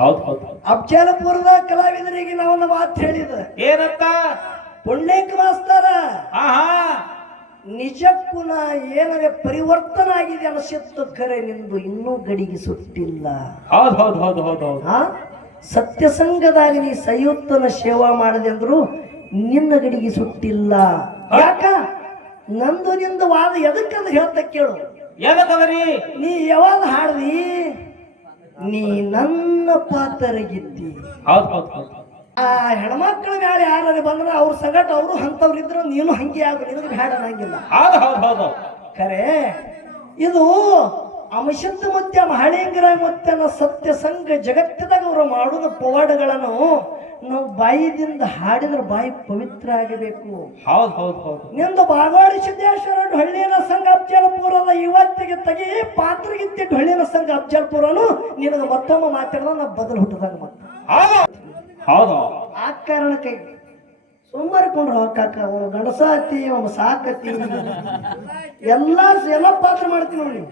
ಹೌದು ಹೌದು. ಅಫ್ಜಲಪುರದ ಕಲಾವಿದರಿಗೆ ನಾವೊಂದು ಮಾತು ಹೇಳಿದ ಏನಂತ? ಪುಣ್ಯಕ ಮಾಸ್ತರ ಆಹಾ, ನಿಜಕ್ಕೂ ನಾ ಏನಾಗ ಪರಿವರ್ತನೆ ಆಗಿದೆ ಅನಿಸಿತ್ತು, ಖರೆ ನಿಂದು ಇನ್ನೂ ಗಡಿಗೆ ಸುಟ್ಟಿಲ್ಲ. ಹೌದು ಹೌದು ಹೌದು ಹೌದು ಹೌದು. ಸತ್ಯಸಂಗದಾಗ ನೀ ಸಂಯುಕ್ತನ ಸೇವಾ ಮಾಡಿದೆ ಅಂದ್ರು ನಿನ್ನ ಗಡಿಗೆ ಸುಟ್ಟಿಲ್ಲ. ಯಾಕ ನಂದು ನಿಂದು ವಾದ ಎದಕ್ಕಂತ ಹೇಳ್ತ ಕೇಳು. ಎದಕ್ಕದರಿ? ನೀ ಯಾವಾಗ ಹಾಡ್ದಿ ನೀ ನನ್ನ ಪಾತ್ರಗಿದ್ದಿ. ಹೌದು ಹೌದು ಹೌದು. ಆ ಹೆಣ್ಮಕ್ಳ ಮ್ಯಾಲೆ ಯಾರು ಬಂದ್ರ ಅವ್ರ ಸಂಗಟ ಅವರು ಅಂತವ್ರಿದ್ರು ನೀನು ಹಂಗೆ ಆಗ ನಿನಗೆ ಬ್ಯಾಡ ಅನ್ನಂಗಿಲ್ಲ. ಹೌದು ಹೌದು ಹೌದು. ಖರೆ ಇದು ಅಂಶದ ಮುತ್ಯ ಮಹಳೇಂಗರ ಮುತ್ಯನ ಸತ್ಯ ಸಂಘ ಜಗತ್ತದಾಗ ಅವರು ಮಾಡುವ ಪವಾಡಗಳನ್ನು ನಾವು ಬಾಯಿದಿಂದ ಹಾಡಿದ್ರೆ ಬಾಯಿ ಪವಿತ್ರ ಆಗಬೇಕು. ಹೌದು ಹೌದು ಹೌದು. ನಿಂದು ಬಾಗವಾಡಿ ಸಿದ್ದೇಶ್ವರ ಢೊಳ್ಳಿನ ಸಂಘ ಅಫ್ಜಲಪುರದ ಇವತ್ತಿಗೆ ತೆಗಿ ಪಾತ್ರಗಿತ್ತಿ ಢೊಳ್ಳಿನ ಸಂಘ ಅಫ್ಜಲಪುರನು ನಿನಗೆ ಮತ್ತೊಮ್ಮೆ ಮಾತಾಡಿದ ನಾ ಬದಲು ಹುಟ್ಟದಾಗ ಮತ್ತೆ ಹೌದು. ಆ ಕಾರಣಕ್ಕೆ ಸೋಮವಾರಕೊಂಡ್ರು ಕಾಕ ಅವನು ಗಂಡಸ ಹತ್ತಿ ಅವನು ಸಾಕತ್ತಿ ಎಲ್ಲ ಪಾತ್ರ ಮಾಡ್ತೀವಿ ನೋಡಿ.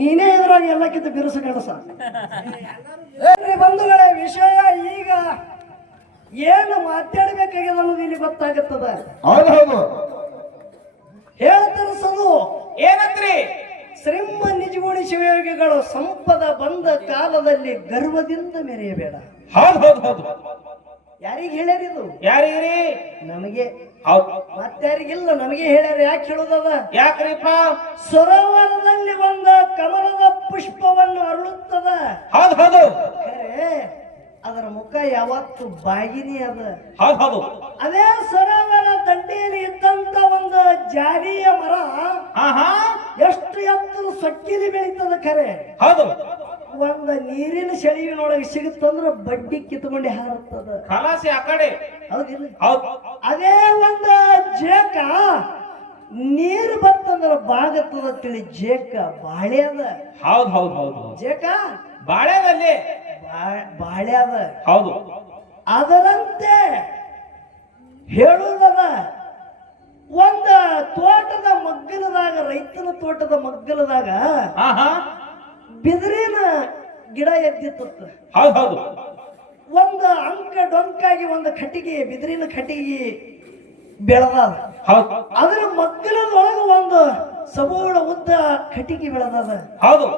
ನೀನೇ ಎದುರಾಗಿ ಎಲ್ಲಕ್ಕಿಂತ ಬಿರುಸ ಗಂಡಸ. ಬಂಧುಗಳೇ, ವಿಷಯ ಈಗ ಏನು ಮಾತಾಡ್ಬೇಕಾಗ್ಯದ ಅನ್ನೋದು ಇಲ್ಲಿ ಗೊತ್ತಾಗುತ್ತದ. ಹೌದು ಹೌದು. ಹೇಳ್ತರಿಸೋದು ಏನಂತ್ರಿ? ಶ್ರೀಮ ನಿಜಗುಣಿ ಶಿವಯೋಗಿಗಳು ಸಂಪದ ಬಂದ ಕಾಲದಲ್ಲಿ ಗರ್ವದಿಂದ ಮೆರೆಯಬೇಡ. ಹೌದು ಹೌದು ಹೌದು. ಯಾರಿಗೆ ಹೇಳ್ಯಾರಿದು? ಯಾರಿಗ್ರಿ? ನಮಗೆ. ಹೌದು. ಮತ್ತಾರಿಗಿಲ್ಲ, ನಮಗೆ ಹೇಳ್ಯಾರ. ಯಾಕೆ ಹೇಳುದದ? ಯಾಕ್ರಿಪ್ಪ? ಸರೋವರದಲ್ಲಿ ಒಂದ ಕಮಲದ ಪುಷ್ಪವನ್ನು ಅರಳುತ್ತದ. ಹೌದು ಹೌದು. ಅದರ ಮುಖ ಯಾವತ್ತು ಬಾಗಿನಿ ಅದ. ಹೌದು ಹೌದು. ಅದೇ ಸರೋವರ ದಂಡೆಯಲ್ಲಿ ಇದ್ದಂತ ಒಂದು ಜಾರಿಯ ಮರ ಎಷ್ಟು ಎತ್ತರ ಸೊಕ್ಕಿಲಿ ಬೆಳೀತದ. ಖರೆ ಹೌದು. ಒಂದ ನೀರಿನ ಸೆಳಿವಿನೊಳಗೆ ಸಿಗುತ್ತಂದ್ರ ಬಡ್ಡಿ ಕಿತ್ಕೊಂಡೆ ಹಾರುತ್ತದ. ಕಲಾಸಿ ಆ ಕಡೆ. ಹೌದಿಲ್ಲ? ಹೌದು. ಅದೇ ಒಂದ ಜೇಕ ನೀರು ಬತ್ತಂದ್ರ ಬಾಗತ್ತದ ತಿಳಿ ಜೇಕ ಬಾಳೆ ಅದ. ಹೌದು ಹೌದು ಹೌದು. ಜೇಕ ಬಾಳೆದಲ್ಲಿ ಬಾಳೆ ಅದ. ಹೌದು. ಅದರಂತೆ ಹೇಳುವುದದ, ಒಂದ ತೋಟದ ಮಗ್ಗಲದಾಗ, ರೈತನ ತೋಟದ ಮಗ್ಗಲದಾಗ ಬಿದಿರಿನ ಗಿಡ ಎದ್ದಿತ್ತು. ಹೌದು ಹೌದು. ಒಂದು ಅಂಕ ಡೊಂಕಾಗಿ ಒಂದು ಕಟ್ಟಿಗೆ, ಬಿದಿರಿನ ಕಟ್ಟಿಗೆ ಬೆಳೆದ. ಅದರ ಮಗ್ಗಲದೊಳಗ ಒಂದು ಸಬೂಳ ಉದ್ದ ಕಟ್ಟಿಗೆ ಬೆಳೆದದ. ಹೌದು.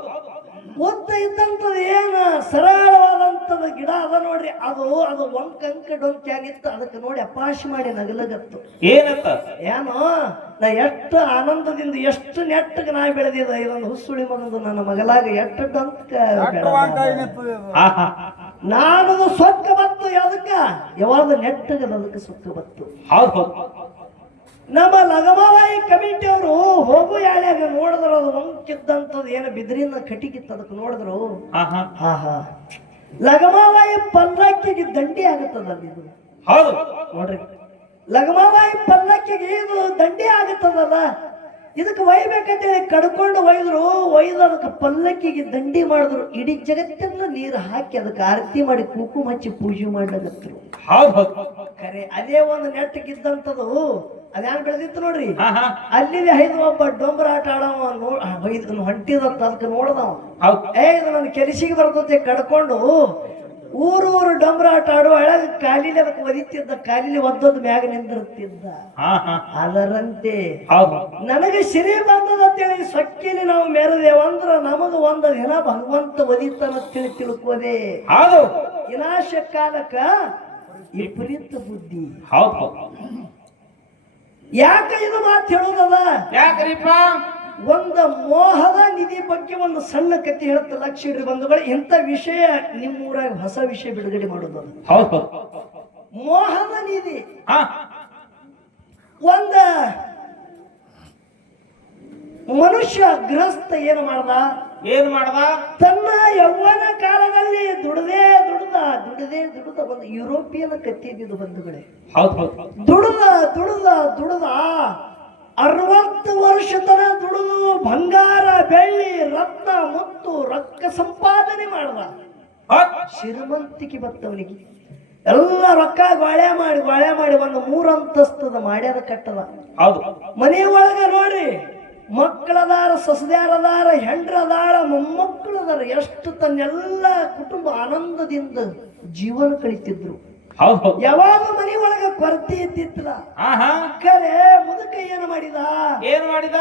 ಉದ್ದ ಇದ್ದಂಥದ್ದು ಏನ ಸರಳವಾದಂಥದ್ದು ಗಿಡ ಅದ ನೋಡ್ರಿ. ಅದು ಒಂದ್ ಕಂಕ ಡೊಂಕ್ಯಾಗಿತ್ತು. ಅದಕ್ಕೆ ನೋಡಿ ಅಪಾಶಿ ಮಾಡಿ ನಗಲಗತ್ತು. ಏನಂತ? ಏನೋ ನಾ ಎಷ್ಟು ಆನಂದದಿಂದ ಎಷ್ಟು ನೆಟ್ಟಗೆ ನಾ ಬೆಳೆದಿದ. ಇದೊಂದು ಹುಸುಳಿ ಮಗದು ನನ್ನ ಮಗಲಾಗ ಎಷ್ಟು ಡೊಂಕ ನಾನದು ಸೊಕ್ಕ ಬತ್ತು. ಅದಕ್ಕ ಯಾವಾಗ ನೆಟ್ಟಗದ ಅದಕ್ಕೆ ಸೊಕ್ಕ ಬತ್ತು. ಹೌದು. ನಮ್ಮ ಲಗಮಾವಾಯಿ ಕಮಿಟಿ ಅವರು ಹೋಗು ಯಾಳ್ಯಾಗ ನೋಡಿದ್ರು ಅದು ಒಂಕಿದ್ದಂಥದ್ದು ಏನು ಬಿದಿರಿನ ಕಟ್ಟಿಗಿತ್ತು. ಅದಕ್ಕೆ ನೋಡಿದ್ರು ಲಗಮಾವಾಯಿ ಪಲ್ಲಕ್ಕಿಗೆ ದಂಡಿ ಆಗುತ್ತದಲ್ಲ ಇದು. ಹೌದು ನೋಡ್ರಿ, ಲಗಮಾವಾಯಿ ಪಲ್ಲಕ್ಕಿಗೆ ಇದು ದಂಡಿ ಆಗುತ್ತದಲ್ಲ, ಇದಕ್ಕೆ ಒಯ್ಬೇಕಂತೇಳಿ ಕಡ್ಕೊಂಡು ಒಯ್ದು ಅದಕ್ಕೆ ಪಲ್ಲಕ್ಕಿಗೆ ದಂಡಿ ಮಾಡಿದ್ರು. ಇಡೀ ಜಗತ್ತೆಲ್ಲ ನೀರು ಹಾಕಿ ಅದಕ್ಕೆ ಆರತಿ ಮಾಡಿ ಕುಂಕುಮ ಹಚ್ಚಿ ಪೂಜೆ ಮಾಡ್ಲಾಗತ್ರು. ಖರೆ ಅದೇ ಒಂದು ನೆಟ್ಟಗಿದ್ದಂಥದ್ದು ಅದ್ಯಾನ್ ಬೆಳೆದಿತ್ತು ನೋಡ್ರಿ. ಅಲ್ಲಿ ಐದು ಒಬ್ಬ ಡೊಂಬರ ಆಟ ಆಡವ ಹೊಂಟಿದತ್ತ. ಅದಕ್ಕೆ ನೋಡದವ, ಇದು ನನ್ನ ಕೆಲಸಿಗೆ ಬರ್ತದೆ ಕಡ್ಕೊಂಡು ಊರು ಡೊಂಬರ ಆಟ ಆಡುವ ಅಳಗ ಕಾಲಿಲಿ ಅದಕ್ಕೆ ಒದಿತಿದ್ದ. ಕಾಲಿಲಿ ಒದ್ದೊಂದು ಮ್ಯಾಗ ನಿಂದಿರುತ್ತಿದ್ದ. ಅದರಂತೆ ನನಗೆ ಸಿರಿ ಬಂದದಂತೇಳಿ ಸೊಕ್ಕಿಲಿ ನಾವು ಮೆರೆದೇವಂದ್ರ ನಮಗ ಒಂದ ದಿನ ಭಗವಂತ ಒದಿತನ ತಿಳ್ಕೋದೆ. ವಿನಾಶ ಕಾಲಕ್ಕ ವಿಪರೀತ ಬುದ್ಧಿ. ಯಾಕೆ ಇದು ಮಾತು ಹೇಳೋದದ? ಯಾಕ್ರಿಪ್ಪ? ಒಂದ ಮೋಹದ ನಿಧಿ ಬಗ್ಗೆ ಒಂದು ಸಣ್ಣ ಕಥೆ ಹೇಳುತ್ತ. ಲಕ್ಷ ಇಡ್ರಿ ಬಂಧುಗಳು, ಇಂಥ ವಿಷಯ ನಿಮ್ಮೂರಾಗ ಹೊಸ ವಿಷಯ ಬಿಡುಗಡೆ ಮಾಡೋದು. ಮೋಹದ ನಿಧಿ. ಒಂದ ಮನುಷ್ಯ ಗೃಹಸ್ಥ ಏನು ಮಾಡ್ದ? ತನ್ನ ಯೌವನ ಕಾಲದಲ್ಲಿ ದುಡದೆ ಒಂದು ಯುರೋಪಿಯನ್ ಕಥೆ ಇದ್ದಿದ್ದು ಬಂಧುಗಳೇ. ದುಡದ 60 ವರ್ಷ ತನ ದುಡಿದು ಬಂಗಾರ, ಬೆಳ್ಳಿ, ರತ್ನ, ಮುತ್ತು, ರೊಕ್ಕ ಸಂಪಾದನೆ ಮಾಡ್ದ. ಶ್ರೀಮಂತಿಕೆ ಬತ್ತವನಿಗೆ ಎಲ್ಲ ರೊಕ್ಕ ಗಾಳೆ ಮಾಡಿ ಒಂದು 3 ಅಂತಸ್ತದ ಮಾಡ್ಯಾದ ಕಟ್ಟದ. ಮನೆ ಒಳಗ ನೋಡ್ರಿ ಮಕ್ಕಳದಾರ, ಸೊಸೆದಾರದಾರ, ಹೆಂಡ್ರದಾರ, ಮೊಮ್ಮಕ್ಕಳದಾರ, ಎಷ್ಟು ತನ್ನೆಲ್ಲ ಕುಟುಂಬ ಆನಂದದಿಂದ ಜೀವನ ಕಳಿತಿದ್ರು. ಹೌದ್ ಹೌದ್ ಯಾವಾಗ ಮನೆ ಒಳಗ ಕೊರತೆ ಇದ್ದಿತ್ತಲ್ಲ, ಆಹಾ ಕರೆ ಮುದುಕ ಏನು ಮಾಡಿದ, ಏನ್ ಮಾಡಿದ?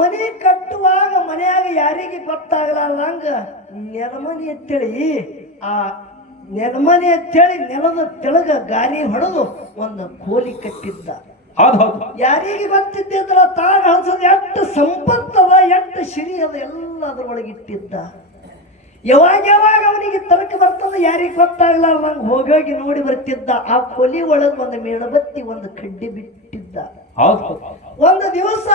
ಮನೆ ಕಟ್ಟುವಾಗ ಮನೆಯಾಗ ಯಾರಿಗೆ ಗೊತ್ತಾಗಲಾರ್ದಂಗ ನೆಲಮನಿ ಅಂತೇಳಿ ಆ ನೆಲಮನಿ ಅಂತೇಳಿ ನೆಲದ ತೆಳಗ ಗಾಲಿ ಹೊಡೆದು ಒಂದು ಕೋಲಿ ಕಟ್ಟಿದ್ದ. ಹೌದ್ ಹೌದು ಯಾರಿಗೆ ಗೊತ್ತಿದ್ದಿದ್ರ ತಾಗ ಅನ್ಸದ ಎಷ್ಟು ಸಂಪತ್ತದ ಎಷ್ಟು ಸಿರಿ ಅದ ಎಲ್ಲ ಅದ್ರೊಳಗಿಟ್ಟಿದ್ದ. ಯಾವಾಗ ಅವನಿಗೆ ತರಕ ಬರ್ತದ ಯಾರಿಗೆ ಗೊತ್ತಾಗ್ಲಾರ್ದಂಗ ಹೋಗಿ ನೋಡಿ ಬರ್ತಿದ್ದ. ಆ ಕೊಲಿ ಒಳಗೆ ಒಂದು ಮೇಣಬತ್ತಿ ಒಂದು ಕಡ್ಡಿ ಬಿಟ್ಟಿದ್ದ. ಹೌದ್ ಹೌದ್ ಒಂದು ದಿವಸ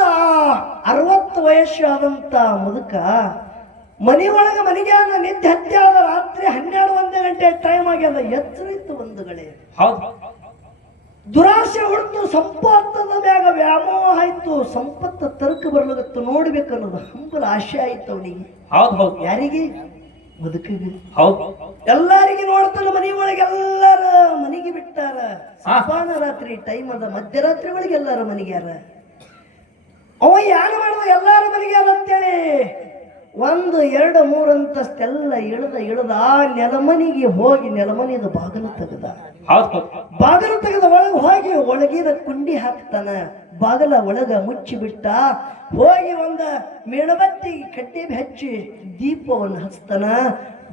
60 ವಯಸ್ಸು ಆದಂತ ಮುದುಕ ಮನೆ ಒಳಗ ಮನೆಗೆ ನಿದ್ದೆ ಹತ್ಯೆ ಆದ. ರಾತ್ರಿ 12-1 ಗಂಟೆ ಟೈಮ್ ಆಗ್ಯದ. ಎಚ್ಚರಿತ್ತು ಬಂಧುಗಳೇ, ಹೌದ್ ದುರಾಸೆ ಹೊರತು ಸಂಪತ್ತದ ಮ್ಯಾಗ ವ್ಯಾಮೋಹ ಆಯ್ತು. ಸಂಪತ್ತ ತರಕ ಬರ್ಲಗತ್ತು ನೋಡ್ಬೇಕನ್ನೋದು ಹಂಬಲ ಆಶೆ ಆಯ್ತು ಅವನಿಗೆ. ಹೌದ್ ಹೌದ್ ಯಾರಿಗೆ? ಮುದುಕಿಗೆ. ಹೌದ್ ಎಲ್ಲಾರಿಗೆ ನೋಡ್ತಾನ ಮನೆ ಒಳಗೆ ಎಲ್ಲಾರ ಮನೆಗೆ ಬಿಟ್ಟಾರ. ಸಾಪಾನ ರಾತ್ರಿ ಟೈಮ್ ಅದ, ಮಧ್ಯರಾತ್ರಿ ಒಳಗೆ ಎಲ್ಲಾರ ಮನೆಗ್ಯಾರ. ಅವ ಯಾರು ಮಾಡಿದ ಎಲ್ಲಾರ ಮನೆಗ್ಯಾರ ಅಂತೇಳಿ 1, 2, 3 ಅಂತಷ್ಟೆಲ್ಲ ಇಳ್ದ ಆ ನೆಲಮನಿಗೆ ಹೋಗಿ ನೆಲಮನಿದ ಬಾಗಿಲು ತೆಗೆದ. ಬಾಗಿಲು ತೆಗೆದ ಒಳಗೆ ಹೋಗಿ ಒಳಗಿನ ಕುಂಡಿ ಹಾಕ್ತಾನ. ಬಾಗಲ ಒಳಗ ಮುಚ್ಚಿ ಬಿಟ್ಟ. ಹೋಗಿ ಒಂದು ಮೇಣಬತ್ತಿ ಕಡ್ಡಿ ಹಚ್ಚಿ ದೀಪವನ್ನು ಹಚ್ತಾನ.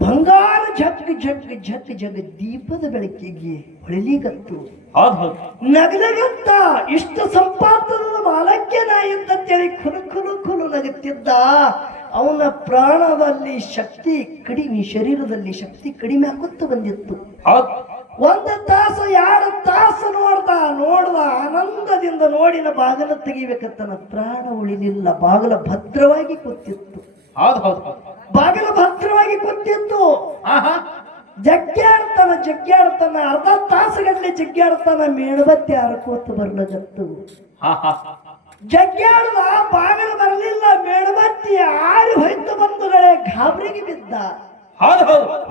ಬಂಗಾರ ಝಕ್ ಝಕ್ ಝಕ್ ಝಕ್ ದೀಪದ ಬೆಳಕಿಗೆ ಹೊಳಿಲಿಗತ್ತು. ನಗನಗತ್ತ ಇಷ್ಟು ಸಂಪಾದನದ ಮಾಲಕ್ಕೆ ನಾ ಇದ್ದಂತೇಳಿ ಖುಲು ನಗುತ್ತಿದ್ದ. ಅವನ ಪ್ರಾಣದಲ್ಲಿ ಶಕ್ತಿ ಕಡಿಮೆ, ಶರೀರದಲ್ಲಿ ಶಕ್ತಿ ಕಡಿಮೆ ಆಗುತ್ತ ಬಂದಿತ್ತು. 1 ತಾಸು 2 ತಾಸು ನೋಡ್ದ ಆನಂದದಿಂದ. ನೋಡಿನ ಬಾಗಿಲ ತೆಗಿಬೇಕತ್ತನ ಪ್ರಾಣ ಉಳಿಲಿಲ್ಲ. ಬಾಗಿಲ ಭದ್ರವಾಗಿ ಕೂತಿತ್ತು. ಬಾಗಿಲ ಭದ್ರವಾಗಿ ಕೂತಿತ್ತು. ಜಗ್ಗಾಡ್ತಾನ ಅರ್ಧ ತಾಸುಗಟ್ಟಲೆ ಜಗ್ಗಾಡ್ತಾನ. ಮೇಣಬತ್ತಿ ಹರ್ಕೋತ ಬರ್ಲಗತ್ತು. ಜಗ್ಗಾಡ್ದ ಬಾಗಿಲು ಬರಲಿಲ್ಲ. ಮೇಣಬತ್ತಿ ಆರಿ ಹೋಯ್ತು ಬಂಧುಗಳೇ. ಗಾಬರಿಗೆ ಬಿದ್ದ.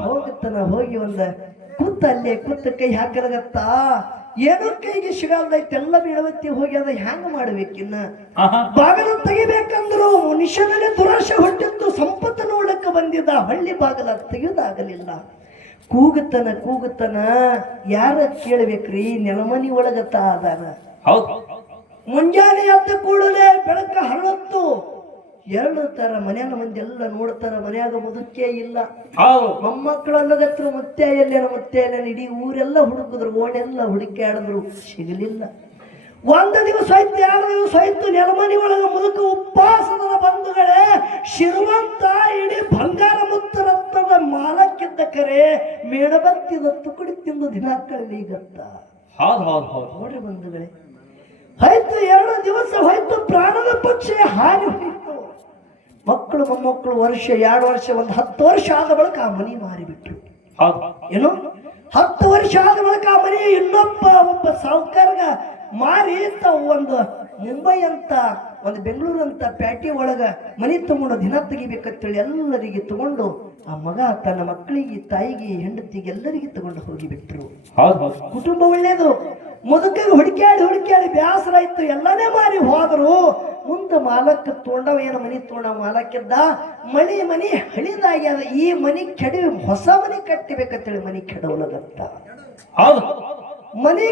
ಹೋಗುತ್ತಾನ. ಹೋಗಿ ಒಂದ ಅಲ್ಲೇ ಕೂತ ಕೈ ಹಾಕಲಾಗತ್ತ. ಏನೋ ಕೈಗೆ ಸಿಗಲ್ದೈತೆ. ಎಲ್ಲ ಮೇಣಬತ್ತಿ ಹೋಗಿ ಅದ ಹ್ಯಾಂಗ ಮಾಡ್ಬೇಕಿನ್ನ. ಬಾಗಿಲು ತೆಗಿಬೇಕಂದ್ರು ಮನುಷ್ಯನಲ್ಲಿ ದುರಾಶೆ ಹೊಟ್ಟಿತ್ತು. ಸಂಪತ್ತು ನೋಡಕ್ಕೆ ಬಂದಿದ್ದ. ಹಳ್ಳಿ ಬಾಗಿಲ ತೆಗೆಯೋದಾಗಲಿಲ್ಲ. ಕೂಗುತ್ತನ ಯಾರ ಕೇಳ್ಬೇಕ್ರಿ? ನೆಲಮನಿ ಒಳಗತ್ತ ಅದಾನ. ಮುಂಜಾನೆ ಎದ್ದ ಕೂಡಲೇ ಬೆಳಕ ಹರಳತ್ತು. 2 ತರ ಮನೆಯ ಮಂದಿ ಎಲ್ಲ ನೋಡ್ತಾರ. ಮನ್ಯಾಗ ಮುದುಕೆ ಇಲ್ಲ. ಮೊಮ್ಮಕ್ಕಳಲ್ಲಗತ್ರ ಮುತ್ತೆ ಎಲ್ಲೇನ ಇಡೀ ಊರೆಲ್ಲ ಹುಡುಕಿದ್ರು. ಓಣೆಲ್ಲ ಹುಡುಕಾಡಿದ್ರು, ಸಿಗಲಿಲ್ಲ. 1 ದಿವಸ ಆಯ್ತು, 2 ದಿವಸ ಆಯ್ತು. ನೆಲಮನಿ ಒಳಗ ಮುದುಕ ಉಪವಾಸದ ಬಂಧುಗಳೇ. ಶಿರುವಂತ ಇಡೀ ಬಂಗಾರ ಮುತ್ತು ರತ್ನದ ಮಾಲಕ್ಕಿದ್ದ ಕರೆ ಮೇಣಬತ್ತಿದ ತುಕಡಿ ತಿಂದು ದಿನ ಕಳೀಗತ್ತ. ನೋಡ್ರಿ ಬಂಧುಗಳೇ, ಆಯ್ತು 2 ದಿವಸ ಹೋಯ್ತು. ಪ್ರಾಣದ ಪಕ್ಷಿ ಹಾರಿ ಹೋಯ್ತು. ಮಕ್ಕಳು ಮೊಮ್ಮಕ್ಕಳು ವರ್ಷ 2 ವರ್ಷ 10 ವರ್ಷ ಆದ ಬಳಿಕ ಆ ಮನಿ ಮಾರಿಬಿಟ್ರು. ಏನು 10 ವರ್ಷ ಆದ ಬಳಿಕ ಆ ಮನಿ ಒಬ್ಬ ಸಾಹುಕಾರಗ ಮಾರಿ ಒಂದು ಮುಂಬೈ ಅಂತ ಒಂದು ಬೆಂಗಳೂರು ಅಂತ ಪ್ಯಾಟಿ ಒಳಗ ಮನಿ ತಗೊಂಡು ದಿನ ತೆಗಿಬೇಕಂತೇಳಿ ಎಲ್ಲರಿಗೆ ತಗೊಂಡು ಆ ಮಗ ತನ್ನ ಮಕ್ಕಳಿಗೆ, ತಾಯಿಗೆ, ಹೆಂಡತಿಗೆ ಎಲ್ಲರಿಗೆ ತಗೊಂಡು ಹೋಗಿಬಿಟ್ರು. ಕುಟುಂಬ ಒಳ್ಳೇದು. ಮುದುಕಿಗೆ ಹುಡುಕ್ಯಾಡಿ ಬ್ಯಾಸರ ಆಯ್ತು. ಎಲ್ಲನೇ ಮಾರಿ ಹೋದ್ರು. ಮುಂದೆ ಮಾಲಕ್ಕ ತೊಗೊಂಡವ ಏನು ಮನಿ ತೊಗೊಂಡ ಮಾಲಕ್ಕಿದ್ದ. ಮನಿ ಹಳಿದಾಗ್ಯದ. ಈ ಮನಿ ಕೆಡಿ ಹೊಸ ಮನಿ ಕಟ್ಟಿಬೇಕಂತೇಳಿ ಮನಿ ಕೆಡವಲಗತ್ತ. ಮನಿ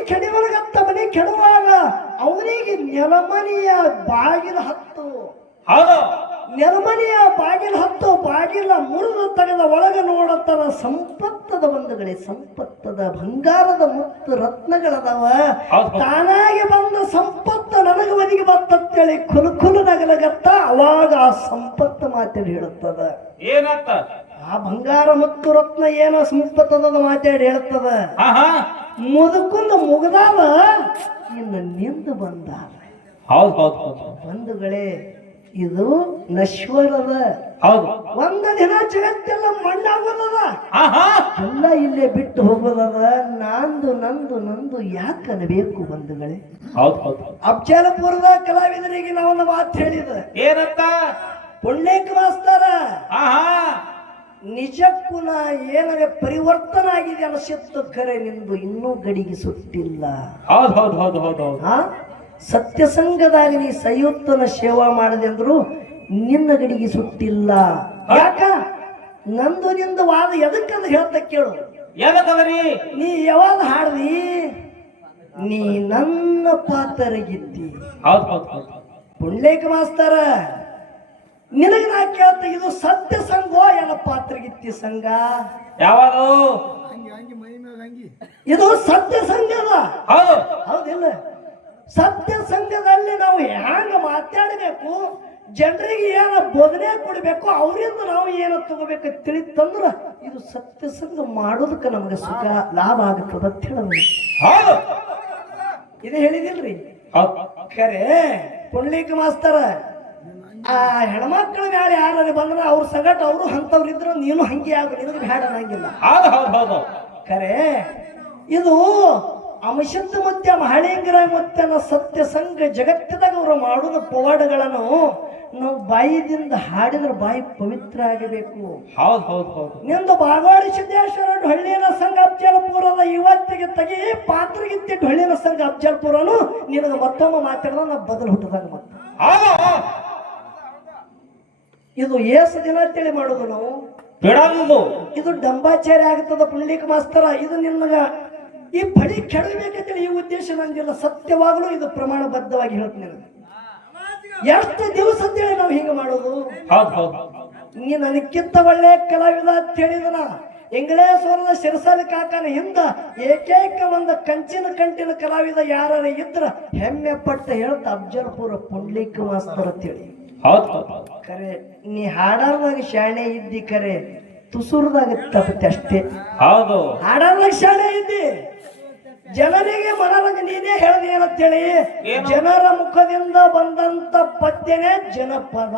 ಕೆಡುವಾಗ ಅವನಿಗೆ ನೆಲಮನಿಯ ಬಾಗಿಲು ಹತ್ತು. ನೆಲಮನಿಯ ಬಾಗಿಲ ಮುರಿದು ತೆಗೆದ ಒಳಗ ನೋಡತ್ತಾರ. ಸಂಪತ್ತದ ಬಂಧುಗಳೇ, ಸಂಪತ್ತದ ಬಂಗಾರದ ಮುತ್ತು ರತ್ನಗಳದಾವ. ತಾನಾಗಿ ಬಂದ ಸಂಪತ್ತು ನನಗೆ ಒದಗಿ ಬರ್ತೇಳಿ ಕುಲು ನಗಲಗತ್ತ. ಅವಾಗ ಆ ಸಂಪತ್ತು ಮಾತಾಡಿ ಹೇಳುತ್ತದ. ಏನಂತ? ಆ ಬಂಗಾರ ಮತ್ತು ರತ್ನ ಏನೋ ಸಂಪತ್ತದ ಮಾತಾಡಿ ಹೇಳ್ತದ. ಮುದುಕುಂದ ಮುಗದಾವ, ಇನ್ನು ನಿಂದು ಬಂದಾರ. ಬಂಧುಗಳೇ, ಇದು ನಶ್ವರದ. 1 ದಿನ ಜಗತ್ತೆಲ್ಲ ಮಣ್ಣಾಗೋದದ. ಎಲ್ಲ ಇಲ್ಲೇ ಬಿಟ್ಟು ಹೋಗೋದದ. ನಂದು ಯಾಕನಬೇಕು ಬಂಧುಗಳೇ? ಅಫಜಲಪುರದ ಕಲಾವಿದರಿಗೆ ನಾವೊಂದು ಮಾತು ಹೇಳಿದ. ಏನಂತ? ಪುಣ್ಯಕ್ಕೆ ಮಾಸ್ತರ, ನಿಜಕ್ಕೂ ನಾ ಏನಾಗ ಪರಿವರ್ತನ ಆಗಿದೆ ಅನಿಸಿತ್ತು. ಖರೆ ನಿಂದು ಇನ್ನೂ ಗಡಿಗೆ ಸುಟ್ಟಿಲ್ಲ. ಸತ್ಯಸಂಗದಾಗ ನೀ ಸಂಯುಕ್ತನ ಸೇವಾ ಮಾಡದೆ ಅಂದ್ರು ನಿನ್ನ ಗಡಿಗೆ ಸುಟ್ಟಿಲ್ಲ. ಯಾಕ ನಂದು ನಿಂದು ವಾದ ಎದಕ್ಕಂತ ಹೇಳ್ತ ಕೇಳು. ಎದಕ್ಕದರಿ? ನೀ ಯಾವಾಗ ಹಾಡ್ದಿ ನೀ ನನ್ನ ಪಾತ್ರಗಿದ್ದಿ. ಹೌದು ಹೌದು ಹೌದು. ಪುಂಡ್ಲೇಕ ಮಾಸ್ತರ ನಿನಗೆ ನಾ ಕೇಳ್ತ ಇದು ಸತ್ಯ ಸಂಘೋ ಎಲ್ಲ ಪಾತ್ರಗಿತ್ತಿ ಸಂಘ ಯಾವುದು? ಇದು ಸತ್ಯ ಸಂಘದ. ಹೌದು ಹೌದಿಲ್ಲ? ಸತ್ಯ ಸಂಘದಲ್ಲಿ ನಾವು ಹ್ಯಾಂಗ ಮಾತಾಡಬೇಕು, ಜನರಿಗೆ ಏನ ಬೋಧನೆ ಕೊಡಬೇಕು, ಅವರಿಂದ ನಾವು ಏನ ತಗೋಬೇಕು ತಿಳಿತಂದ್ರ ಇದು ಸತ್ಯ ಸಂಘ ಮಾಡೋದಕ್ಕೆ ನಮಗೆ ಸುಖ ಲಾಭ ಆಗುತ್ತದ ಅಂತ ಹೇಳೋದು. ಹೌದು ಇದು ಹೇಳಿದಿಲ್ರಿ? ಹೌದು. ಖರೆ ಪುಂಡ್ಲಿಕ ಮಾಸ್ತರ ಆ ಹೆಣ್ಮಕ್ಳ ಮ್ಯಾಲೆ ಯಾರು ಬಂದ್ರ ಅವ್ರ ಸಂಗಟ ಅವರು ಅಂತವ್ರು ಇದ್ರು ನೀನು ಹಂಗೆ ಆಗ ನಿನಗೆ ಬ್ಯಾಡ ಅನ್ನಂಗಿಲ್ಲ. ಹೌದು ಹೌದು ಹೌದು. ಖರೆ ಇದು ಅಂಶದ ಮುತ್ಯ ಮಹಳಿಂಗರ ಮುತ್ಯನ ಸತ್ಯ ಸಂಘ ಜಗತ್ತದಾಗ ಅವರು ಮಾಡುವ ಪವಾಡಗಳನ್ನು ನಾವು ಬಾಯಿದಿಂದ ಹಾಡಿದ್ರೆ ಬಾಯಿ ಪವಿತ್ರ ಆಗಬೇಕು. ಹೌದು ಹೌದು ಹೌದು. ನಿಂದು ಬಾಗವಾಡಿ ಸಿದ್ದೇಶ್ವರ ಢೊಳ್ಳಿನ ಸಂಘ ಅಫ್ಜಲ್ಪುರದ ಇವತ್ತಿಗೆ ತೆಗಿ ಪಾತ್ರಗಿತ್ತಿ ಢೊಳ್ಳಿನ ಸಂಘ ಅಫ್ಜಲ್ಪುರನು ನಿನಗೆ ಮತ್ತೊಮ್ಮೆ ಮಾತಾಡಿದ ನಾ ಬದಲು ಹುಟ್ಟದಾಗ ಮತ್ತೆ ಇದು ಏಸು ದಿನ ಅಂತೇಳಿ ಮಾಡೋದು ನಾವು ಬಿಡೋದು. ಇದು ಡಂಬಾಚಾರಿ ಆಗ್ತದ ಪುಂಡ್ಲಿಕ ಮಾಸ್ತರ. ಇದು ನಿನ್ನಗ ಈ ಬಳಿ ಕೆಡಬೇಕಂತೇಳಿ ಈ ಉದ್ದೇಶ ನಂದಿಲ್ಲ. ಸತ್ಯವಾಗಲೂ ಇದು ಪ್ರಮಾಣಬದ್ಧವಾಗಿ ಹೇಳ್ತೀನಿ. ಎಷ್ಟು ದಿವಸ ಅಂತೇಳಿ ನಾವು ಹಿಂಗೆ ಮಾಡೋದು? ಹೌದು ಹೌದು. ನೀ ನನಕ್ಕಿಂತ ಒಳ್ಳೆ ಕಲಾವಿದ ಅಂತ ಹೇಳಿದನ ಇಂಗ್ಲೇಶ್ವರದ ಶಿರಸಾಲಿ ಕಾಕನ ಹಿಂದ ಏಕೈಕ ಒಂದು ಕಂಚಿನ ಕಲಾವಿದ ಯಾರು ಇದ್ರ ಹೆಮ್ಮೆ ಪಟ್ಟ ಹೇಳ್ತ ಅಫ್ಜಲ್ಪುರ ಪುಂಡ್ಲಿಕ ಮಾಸ್ತರ್ ಅಂತೇಳಿ. ಹೌದು ಹೌದು. ಕರೆ ನೀ ಹಾಡಾರ್ದಾಗ ಶಾಣೆ ಇದ್ದಿ, ಕರೆ ತುಸುರ್ದಾಗ ತಪ್ಪತ್ತೆ ಅಷ್ಟೇ. ಹೌದು ಹಾಡಾರ್ದಾಗ ಶಾಣೆ ಇದ್ದಿ, ಜನರಿಗೆ ಮನರಂಗ ನೀನೇ ಹೇಳ್ದಿ ಏನಂತೇಳಿ. ಜನರ ಮುಖದಿಂದ ಬಂದಂತ ಪದ್ಯನೇ ಜನಪದ.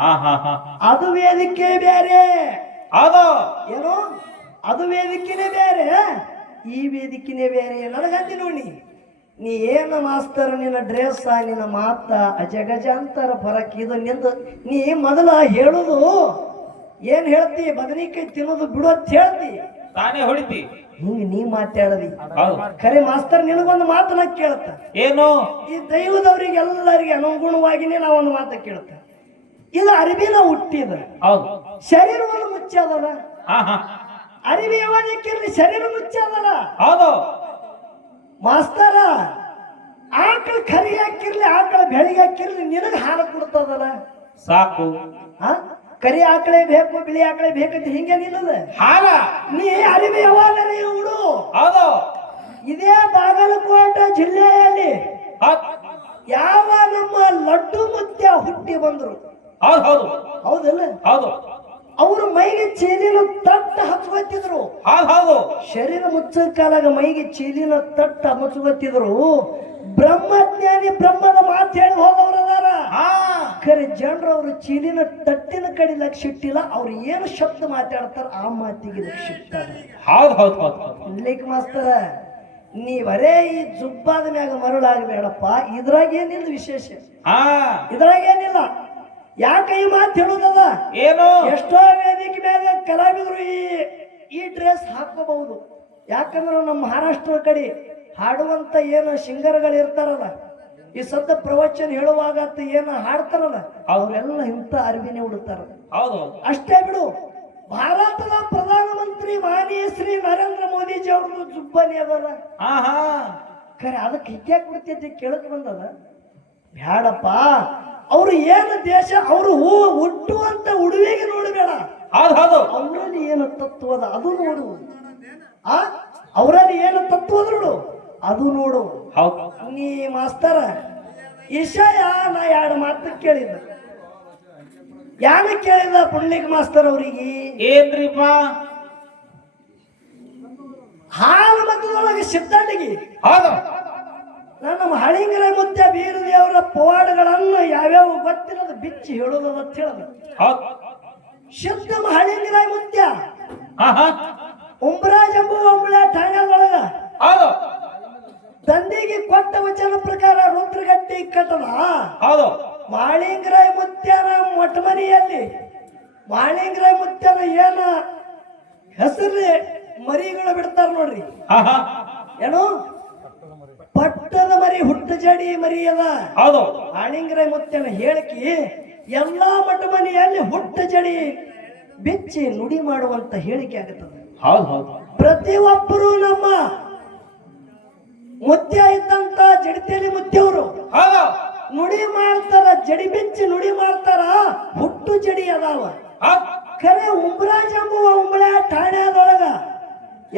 ಹಾ ಹಾ ಹಾ. ಅದು ವೇದಿಕೆ ಬೇರೆ. ಹೌದು ಏನು ಅದು ವೇದಿಕೆನೇ ಬೇರೆ, ಈ ವೇದಿಕೆನೇ ಬೇರೆ. ನನಗಂದಿ ನೋಡಿ ನೀ ಏನು ಮಾಸ್ತರ್, ನಿನ್ನ ಡ್ರೆಸ್ ನಿನ್ನ ಮಾತ ಅಜಗಜಾಂತರ ಫರಕ್. ಇದು ನಿಂದು ನೀ ಮೊದಲ ಹೇಳುದು ಏನ್ ಹೇಳ್ತಿ, ಬದನಿಕಾಯಿ ತಿನ್ನೋದು ಬಿಡು ಅಂತ ಹೇಳ್ತಿ, ತಾನೇ ಹೊಡಿತಿ. ಹಿಂಗ ನೀ ಮಾತಾಡದಿ. ಹೌದು. ಖರೆ ಮಾಸ್ತರ್ ನಿನಗೊಂದು ಮಾತನ್ನ ಕೇಳ್ತ. ಏನು? ಈ ದೈವದವ್ರಿಗೆ ಎಲ್ಲರಿಗೆ ಅನುಗುಣವಾಗಿನೇ ನಾವೊಂದು ಮಾತ ಕೇಳ್ತ. ಇದು ಅರಿವಿನ ಹುಟ್ಟಿದ. ಹೌದು. ಶರೀರವನ್ನು ಮುಚ್ಚದಲ್ಲ. ಹಾ ಹಾ. ಅರಿವಿ ಯಾವದಕ್ಕಿರ್ಲಿ ಶರೀರ ಮುಚ್ಚದಲ್ಲ. ಹೌದು ಮಾಸ್ತರ ಆಕಳ ಕರಿ ಹಾಕಿರ್ಲಿ ಆಕಳ ಬೆಳಿಗ್ಗೆ ಹಾಕಿರ್ಲಿ ನಿನಗೆ ಹಾಲು ಕೊಡ್ತದಲ್ಲ. ಸಾಕು. ಹಾ, ಕರಿ ಆಕಳೇ ಬೇಕು ಬಿಳಿ ಆಕಳೇ ಬೇಕಂತ ಹಿಂಗೆ ನಿಲ್ಲದ ಹಾಲ ನೀ ಅರಿವಿ ಯಾವಾಗಲೇ ಹುಡು. ಹೌದು. ಇದೇ ಬಾಗಲಕೋಟೆ ಜಿಲ್ಲೆಯಲ್ಲಿ ಹೌದು ಯಾವ ನಮ್ಮ ಲಡ್ಡು ಮುತ್ಯ ಹುಟ್ಟಿ ಬಂದ್ರು. ಹೌದು ಹೌದು ಹೌದಲ್ಲ? ಹೌದು. ಅವರು ಮೈಗೆ ಚೀಲಿನ ತಟ್ಟ ಹಚ್ಕೊತಿದ್ರು. ಹೌದು ಹೌದು. ಶರೀರ ಮುಚ್ಚ ಕಾಲಾಗ ಮೈಗೆ ಚೀಲಿನ ತಟ್ಟ ಮುಚ್ಚುತ್ತಿದ್ರು. ಬ್ರಹ್ಮಜ್ಞಾನಿ ಬ್ರಹ್ಮದ ಮಾತು ಹೇಳಿ ಹೋದವರದಾರ. ಖರೆ ಜನರು ಅವರು ಚೀಲಿನ ತಟ್ಟಿನ ಕಡೆ ಲಕ್ಷ ಇಟ್ಟಿಲ್ಲ. ಅವ್ರು ಏನು ಶಬ್ದ ಮಾತಾಡ್ತಾರ ಆ ಮಾತಿಗೆ ಲಕ್ಷ ಇಟ್ಟಾರ. ಹೌದು ಹೌದು ಹೌದು. ಲೈಕ್ ಮಾಸ್ತರ ನೀವರೇ ಈ ಜುಬ್ಬಾದ ಮ್ಯಾಗ ಮರಳಾಗಬೇಡಪ್ಪ. ಇದ್ರಾಗ ಏನಿಲ್ಲ ವಿಶೇಷ, ಇದ್ರಾಗ ಏನಿಲ್ಲ. ಯಾಕೆ ಈ ಮಾತು ಹೇಳುದದ? ಏನು? ಎಷ್ಟೋ ವೇದಿಕೆ ಮ್ಯಾಗ ಕಲಾವಿದರು ಈ ಡ್ರೆಸ್ ಹಾಕೋಬಹುದು. ಯಾಕಂದ್ರೆ ನಮ್ಮ ಮಹಾರಾಷ್ಟ್ರ ಕಡೆ ಹಾಡುವಂತ ಏನು ಸಿಂಗರ್ಗಳು ಇರ್ತಾರಲ್ಲ, ಈ ಸದ್ದ ಪ್ರವಚನ ಹೇಳುವಾಗ ಏನು ಹಾಡ್ತಾರಲ್ಲ, ಅವರೆಲ್ಲ ಇಂಥ ಅರಿವಿನೇ ಉಡುತ್ತಾರ. ಹೌದು. ಅಷ್ಟೇ ಬಿಡು, ಭಾರತದ ಪ್ರಧಾನಮಂತ್ರಿ ಮಾನೀಯ ಶ್ರೀ ನರೇಂದ್ರ ಮೋದಿಜಿ ಅವ್ರದ್ದು ಜುಬ್ಬನಿ ಅದಲ್ಲ. ಖರೆ ಅದಕ್ಕೆ ಹಿಕ್ಕೇ ಕೊಡ್ತೈತಿ ಕೇಳಕ್ ಬಂದದ. ಬ್ಯಾಡಪ್ಪ, ಅವ್ರು ಏನು ದೇಶ, ಅವರು ಹುಟ್ಟುವಂತ ಉಡುವಿಗೆ ನೋಡಬೇಡ. ಅವರಲ್ಲಿ ಏನು ತತ್ವದ ಅದು ನೋಡು. ಅವರಲ್ಲಿ ಏನು ತತ್ವದ ನೋಡು, ಅದು ನೋಡು. ನೀ ಮಾಸ್ತರ ಈಶಾಯ ನಾ ಎರಡು ಮಾತು ಕೇಳಿದ. ಯಾನ ಕೇಳಿದ ಪುಂಡ್ಲಿಕ ಮಾಸ್ತರ್ ಅವ್ರಿಗೆ? ಏನ್ರಿಪ್ಪ? ಹಾಲು ಮತದೊಳಗೆ ಸಿದ್ಧಾಂಡಿಗೆ ನಮ್ಮ ಹಳಿಂಗರ ಮುದ್ದೆ ಬೀರದೇವರ ಪವಾಡಗಳನ್ನು ಯಾವ್ಯಾವ ಗೊತ್ತಿರೋದು ಬಿಚ್ಚಿ ಹೇಳೋದು ಅಂತ ಹೇಳದ. ಶುದ್ಧ ಹಳಿಂಗರ ಮುದ್ದೆ ಉಂಬ್ರಾಜಂಬು ಒಂಬಳೆ ಠಾಣೆದೊಳಗ ತಂದೆಗೆ ಕೊಟ್ಟ ವಚನ ಪ್ರಕಾರ ರುದ್ರಗಟ್ಟಿ ಕಟ್ಟದ. ಮಾಳಿಂಗರಾಯ ಮುತ್ಯನ ಮೊಟ್ಟಮರಿಯಲ್ಲಿ ಮಾಳಿಂಗರಾಯ ಮುತ್ಯನ ಏನ ಹೆಸರು ಮರಿಗಳು ಬಿಡ್ತಾರ ನೋಡ್ರಿ. ಏನು ಪಟ್ಟದ ಮರಿ ಹುಟ್ಟು ಜಡಿ ಮರಿ ಅದ ಹೌದು ಆಳಿಂಗ್ರೆ ಮುತ್ತನ ಹೇಳಿಕೆ ಎಲ್ಲಾ ಮಠ ಮನೆಯಲ್ಲಿ ಹುಟ್ಟು ಜಡಿ ಬಿಚ್ಚಿ ನುಡಿ ಮಾಡುವಂತ ಹೇಳಿಕೆ ಆಗುತ್ತದೆ. ಹೌದು ಹೌದು ಪ್ರತಿಯೊಬ್ಬರು ನಮ್ಮ ಮುತ್ಯ ಇದ್ದಂತ ಜಡಿತಿಯಲ್ಲಿ ಮುತ್ಯವರು ಹೌದು ನುಡಿ ಮಾಡ್ತಾರ, ಜಡಿ ಬಿಚ್ಚಿ ನುಡಿ ಮಾಡ್ತಾರ. ಹುಟ್ಟು ಜಡಿ ಅದಾವ ಹೌದು ಖರೆ ಉಂಬ್ರಾಜ್ ಎಂಬುವ ಉಂಬಳ ಠಾಣ್ಯದೊಳಗ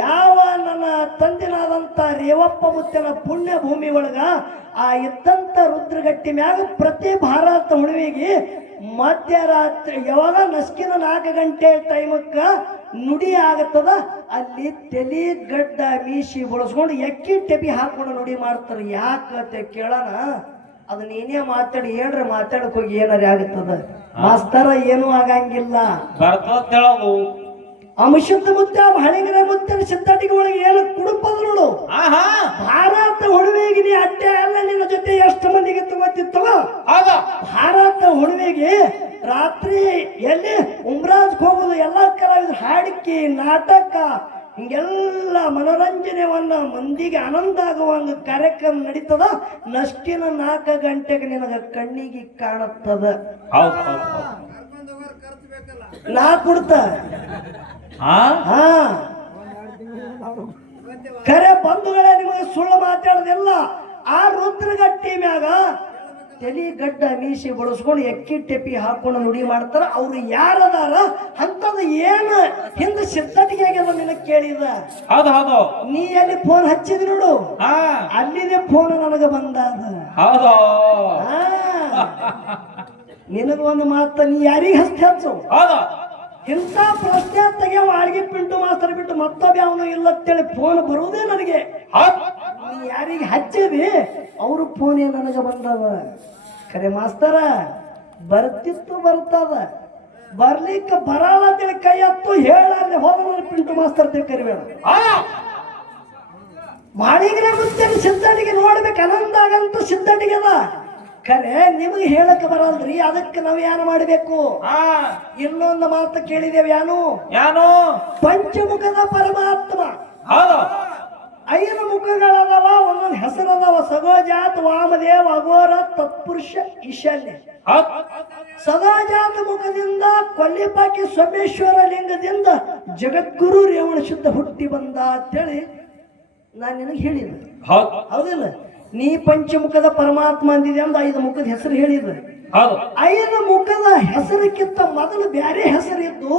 ಯಾವ ನನ್ನ ತಂದಿನಾದಂತ ರೇವಪ್ಪ ಮುತ್ತನ ಪುಣ್ಯ ಭೂಮಿ ಒಳಗ ಆ ಇದ್ದಂತ ರುದ್ರಗಟ್ಟಿ ಮ್ಯಾಗ ಪ್ರತಿ ಭಾರತ ಹುಣ್ಣಿಮೆಗೆ ಮಧ್ಯರಾತ್ರಿ ಯಾವಾಗ ನಸ್ಕಿನ 4 ಗಂಟೆ ಟೈಮಕ್ಕ ನುಡಿ ಆಗತ್ತದ. ಅಲ್ಲಿ ತಲಿ ಗಡ್ಡ ಮೀಸಿ ಬಳಸ್ಕೊಂಡು ಎಕ್ಕಿ ಟೆಪಿ ಹಾಕೊಂಡು ನುಡಿ ಮಾಡ್ತಾರೆ. ಯಾಕಂತ ಕೇಳೋಣ, ಅದು ನೀನೇ ಮಾತಾಡಿ ಹೇಳ್ರೆ ಮಾತಾಡಕ್ ಹೋಗಿ ಏನಾರ ಆಗುತ್ತದ ಮಾಸ್ತರ? ಏನೂ ಆಗಂಗಿಲ್ಲ. ಬರ್ತದ ಹೇಳೋದು ಅಮಶುದ್ಧ ಮುತ್ತ ಹಳಿಗರ ಮುತ್ತನ ಸಿದ್ಧಾಟಿಗೆ ಒಳಗೆ ಏನು ಕುಡುಪದ ನೋಡು. ಆಹಾ ಭಾರತ ಹುಣ್ಣಿಮೆಗೆ ನೀ ಅಡ್ಡೆ ಅಲ್ಲ, ನಿನ್ನ ಜೊತೆ ಎಷ್ಟು ಮಂದಿಗೆ ಗೊತ್ತಿತ್ತವ? ಹೌದು ಭಾರತ ಹುಣ್ಣಿಮೆಗೆ ರಾತ್ರಿ ಎಲ್ಲಿ ಉಮ್ರಾಜ್ ಹೋಗುದು, ಎಲ್ಲ ಕಲಾವಿದರು ಹಾಡಿಕೆ ನಾಟಕ ಹಿಂಗೆಲ್ಲ ಮನೋರಂಜನೆಯನ್ನ ಮಂದಿಗೆ ಆನಂದ ಆಗುವಂಗ ಕಾರ್ಯಕ್ರಮ ನಡೀತದ. ನಷ್ಟಿನ 4 ಗಂಟೆಗೆ ನಿನಗ ಕಣ್ಣಿಗೆ ಕಾಣುತ್ತದ. ಹೌದು ಹೌದು ನಾ ಕೊಡ್ತ ಹಾ ಖರೆ ಬಂಧುಗಳೇ, ನಿಮಗೆ ಸುಳ್ಳು ಮಾತಾಡೋದಿಲ್ಲ. ಆ ರುದ್ರಗಟ್ಟಿ ಮ್ಯಾಗ ತಲಿ ಗಡ್ಡ ಮೀಸಿ ಬಳಸ್ಕೊಂಡು ಎಕ್ಕಿ ಟೆಪಿ ಹಾಕೊಂಡು ನುಡಿ ಮಾಡ್ತಾರ. ಅವ್ರು ಯಾರದಾರ ಅಂತದ ಏನು ಹಿಂದೆ ಸಿದ್ಧಟಿಗೆ ಆಗ್ಯದ ನಿನಗೆ ಕೇಳಿದ. ಹೌದು ಹೌದು ನೀ ಎಲ್ಲಿ ಫೋನ್ ಹಚ್ಚಿದಿ ನೋಡು, ಹಾ ಅಲ್ಲಿದೆ ಫೋನ್ ನನಗ ಬಂದಾದ. ಹೌದು ನಿನಗ ಒಂದು ಮಾತ, ನೀ ಯಾರಿಗೆ ಹಚ್ಚು ಹೌದು ಇಂಥ ಪ್ರಶ್ನೆ ತೆಗೆವ ಅಡಿಗೆ ಪಿಂಟು ಮಾಸ್ತರ್ ಬಿಟ್ಟು ಮತ್ತೊಬ್ಬ ಅವನು ಇಲ್ಲತ್ತೇಳಿ ಫೋನ್ ಬರುವುದೇ ನನಗೆ. ನೀ ಯಾರಿಗೆ ಹಚ್ಚಿದಿ ಅವರು ಫೋನೇ ನನಗೆ ಬಂದವ. ಖರೆ ಮಾಸ್ತರ ಬರ್ತಿತ್ತು ಬರ್ತದ, ಬರ್ಲಿಕ್ಕೆ ಬರಲ್ಲ ಅಂತೇಳಿ ಕೈ ಹತ್ತು ಹೇಳಾರ್ದೆ ಹೋದ ಪಿಂಟು ಮಾಸ್ತರ್ ಕರಿಬೇಡ. ಮಾಡಿಗ್ರೆ ಮುತ್ತೇನೆ ಸಿದ್ಧಟಿಗೆ ನೋಡ್ಬೇಕು, ಆನಂದ ಆಗಂತ ಸಿದ್ಧಟಿಗೆ ಅದ. ಖರೆ ನಿಮಗೆ ಹೇಳಕ್ ಬರಲ್ರಿ, ಅದಕ್ಕೆ ನಾವು ಏನು ಮಾಡಬೇಕು? ಇನ್ನೊಂದು ಮಾತು ಕೇಳಿದೇವೆ, ಯಾನು ಪಂಚಮುಖದ ಪರಮಾತ್ಮ. ಹೌದು 5 ಮುಖಗಳದಾವ, ಒಂದೊಂದು ಹೆಸರದಾವ. ಸಗೋಜಾತ್, ವಾಮದೇವ, ಅಘೋರ, ತತ್ಪುರುಷ, ಈಶಾನ್ಯ. ಸದಾಜಾತ ಮುಖದಿಂದ ಕೊಲ್ಲಿಪಾಕಿ ಸೋಮೇಶ್ವರ ಲಿಂಗದಿಂದ ಜಗದ್ಗುರು ರೇವಣ ಶುದ್ಧ ಹುಟ್ಟಿ ಬಂದ ಅಂತೇಳಿ ನಾನು ನಿನಗೆ ಹೇಳಿದೆ. ಹೌದಿಲ್ಲ? ನೀ ಪಂಚಮುಖದ ಪರಮಾತ್ಮ ಅಂದಿದೆ ಅಂದ 5 ಮುಖದ ಹೆಸರು ಹೇಳಿದ. 5 ಮುಖದ ಹೆಸರಕ್ಕಿಂತ ಮೊದಲು ಬ್ಯಾರೆ ಹೆಸರಿದ್ದು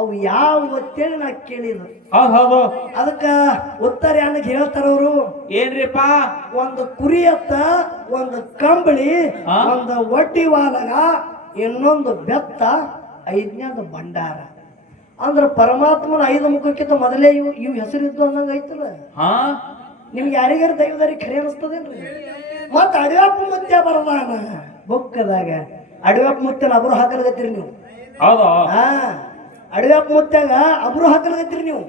ಅವು ಯಾವ ಅಂತೇಳಿ ನಾ ಕೇಳಿದ. ಅದಕ್ಕ ಉತ್ತರ ಏನಕ್ಕೆ ಹೇಳ್ತಾರ ಅವರು? ಏನ್ರಿಪ್ಪ? ಒಂದು ಕುರಿಯತ್ತ, ಒಂದು ಕಂಬಳಿ, ಒಂದು ಒಡ್ಡಿ ವಾಲಗ, ಇನ್ನೊಂದು ಬೆತ್ತ, 5ನೇದು ಭಂಡಾರ. ಅಂದ್ರ ಪರಮಾತ್ಮನ 5 ಮುಖಕ್ಕಿಂತ ಮೊದಲೇ ಇವು ಹೆಸರಿದ್ದು ಅನ್ನಂಗ ಐತಲ್ಲ. ನಿಮ್ಗೆ ಯಾರಿಗಾರ ದೈವದಾರಿ ಖರೆ ಅನಿಸ್ತದೇನ್ರಿ? ಮತ್ತ ಅಡಿಯಪ್ಪ ಮುತ್ಯ ಬರದಾನ ಬುಕ್ಕದಾಗ. ಅಡಿಯಪ್ಪ ಮುತ್ಯನ ಅಬ್ರು ಹಾಕಲ್ಗತ್ತೀರಿ ನೀವು. ಅಡಿಯಪ್ಪ ಮುತ್ಯಾಗ ಅಬ್ರು ಹಾಕಲ್ಗತ್ತೀರಿ ನೀವು.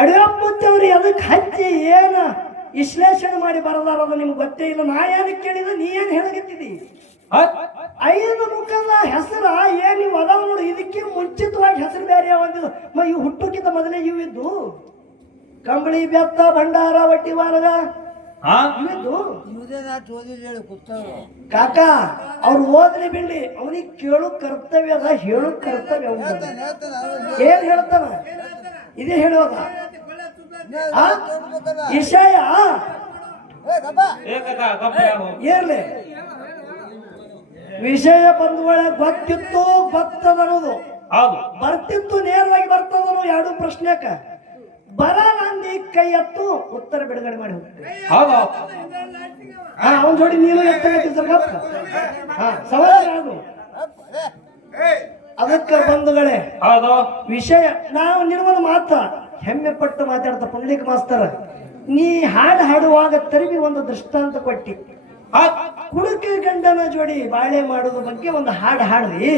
ಅಡಿಯಪ್ಪ ಮುತ್ಯವ್ರಿ ಅದಕ್ಕೆ ಹಚ್ಚಿ ಏನ ವಿಶ್ಲೇಷಣೆ ಮಾಡಿ ಬರದಾರದ ನಿಮ್ಗೆ ಗೊತ್ತೇ ಇಲ್ಲ. ನಾ ಏನಕ್ಕೆ ಕೇಳಿದ, ನೀ ಏನ್ ಹೇಳಗತ್ತಿದಿ? 5 ಮುಖದ ಹೆಸರ ಏನ್ ನೀವು ಅದಾವ ನೋಡಿ. ಇದಕ್ಕೆ ಮುಂಚಿತವಾಗಿ ಹೆಸರು ಬೇರೆ ಒಂದಿದ್ದು. ಇವು ಹುಟ್ಟೋಕ್ಕಿಂತ ಮೊದಲೇ ಇವು ಇದ್ದು. ಕಂಬಳಿ, ಬೆತ್ತ, ಭಂಡಾರ, ಒಟ್ಟಿ ವಾರಗ ಇವಿದ್ದು. ಕಾಕ ಅವ್ರು ಓದ್ಲಿ ಬಿಡ್ಲಿ, ಅವನಿಗೆ ಕೇಳು ಕರ್ತವ್ಯ ಅದ, ಹೇಳು ಕರ್ತವ್ಯ. ಏನ್ ಹೇಳ್ತಾನ? ಇದೇ ಹೇಳುವಾಗ ವಿಷಯ ಏರ್ಲಿ ವಿಷಯ ಬಂಧುಗಳೇ ಗೊತ್ತಿತ್ತು, ಗೊತ್ತದನ್ನೋದು ಬರ್ತಿತ್ತು, ನೇರವಾಗಿ ಬರ್ತದನು. 2 ಪ್ರಶ್ನೆಕ ಬರಲ್ಲ ಅಂದಿ ಕೈ ಎತ್ತು, ಉತ್ತರ ಬಿಡುಗಡೆ ಮಾಡಿ ಹೋಗ್ತೇವೆ. ಅವನ್ ಜೋಡಿ ನೀನು ಸವಾಲ. ಅದಕ್ಕೆ ಬಂಧುಗಳೇ ವಿಷಯ ನಾವು ನಿನಗೊಂದು ಮಾತ ಹೆಮ್ಮೆ ಪಟ್ಟು ಮಾತಾಡ್ತಾ ಪುಂಡಲಿಕ ಮಾಸ್ತರ, ನೀ ಹಾಡು ಹಾಡುವಾಗ ತರಬಿ ಒಂದು ದೃಷ್ಟಾಂತ ಕೊಟ್ಟಿ. ಕುಡುಕ ಗಂಡನ ಜೋಡಿ ಬಾಳೆ ಮಾಡೋದ್ರ ಬಗ್ಗೆ ಒಂದು ಹಾಡು ಹಾಡಿ,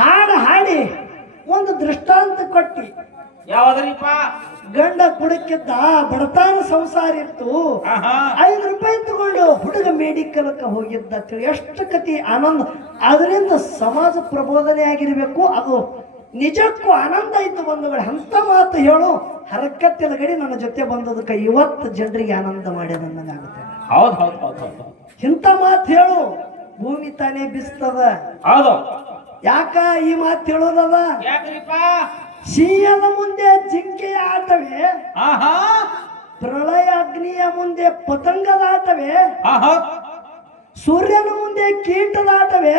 ಹಾಡು ಹಾಡಿ ಒಂದು ದೃಷ್ಟಾಂತ ಕೊಟ್ಟಿ. ಯಾವ್ದ್ರಿಪ್ಪ? ಗಂಡ ಕುಡಕ್ಕಿದ್ದ, ಬಡತಾನ ಸಂಸಾರ ಇತ್ತು, 5 ರೂಪಾಯಿ ತಗೊಂಡು ಹುಡುಗ ಮೆಡಿಕಲ್ಕ ಹೋಗಿದ್ದ. ಎಷ್ಟು ಕತಿ ಆನಂದ. ಅದರಿಂದ ಸಮಾಜ ಪ್ರಬೋಧನೆ ಆಗಿರ್ಬೇಕು. ಅದು ನಿಜಕ್ಕೂ ಆನಂದ ಆಯ್ತು ಬಂಧುಗಳು. ಅಂತ ಮಾತು ಹೇಳು ಹರಕತ್ತಿನ ಗಡಿ ನನ್ನ ಜೊತೆ ಬಂದದಕ್ಕೆ ಇವತ್ತು ಜನರಿಗೆ ಆನಂದ ಮಾಡಿ ನನಗಾಗುತ್ತೆ. ಹೌದು ಹೌದು ಹೌದು ಹೌದು ಇಂಥ ಮಾತು ಹೇಳು ಭೂಮಿ ತಾನೇ ಬಿಸ್ತದ. ಹೌದು. ಯಾಕ ಈ ಮಾತು ಹೇಳೋದದ? ಯಾಕ್ರಿಪ್ಪ? ಸಿಂಹದ ಮುಂದೆ ಜಿಂಕೆಯ ಆಟವೇ, ಆಹಾ ಪ್ರಳಯ ಅಗ್ನಿಯ ಮುಂದೆ ಪತಂಗದ ಆಟವೇ, ಆಹಾ ಸೂರ್ಯನ ಮುಂದೆ ಕೀಟದ ಆಟವೇ,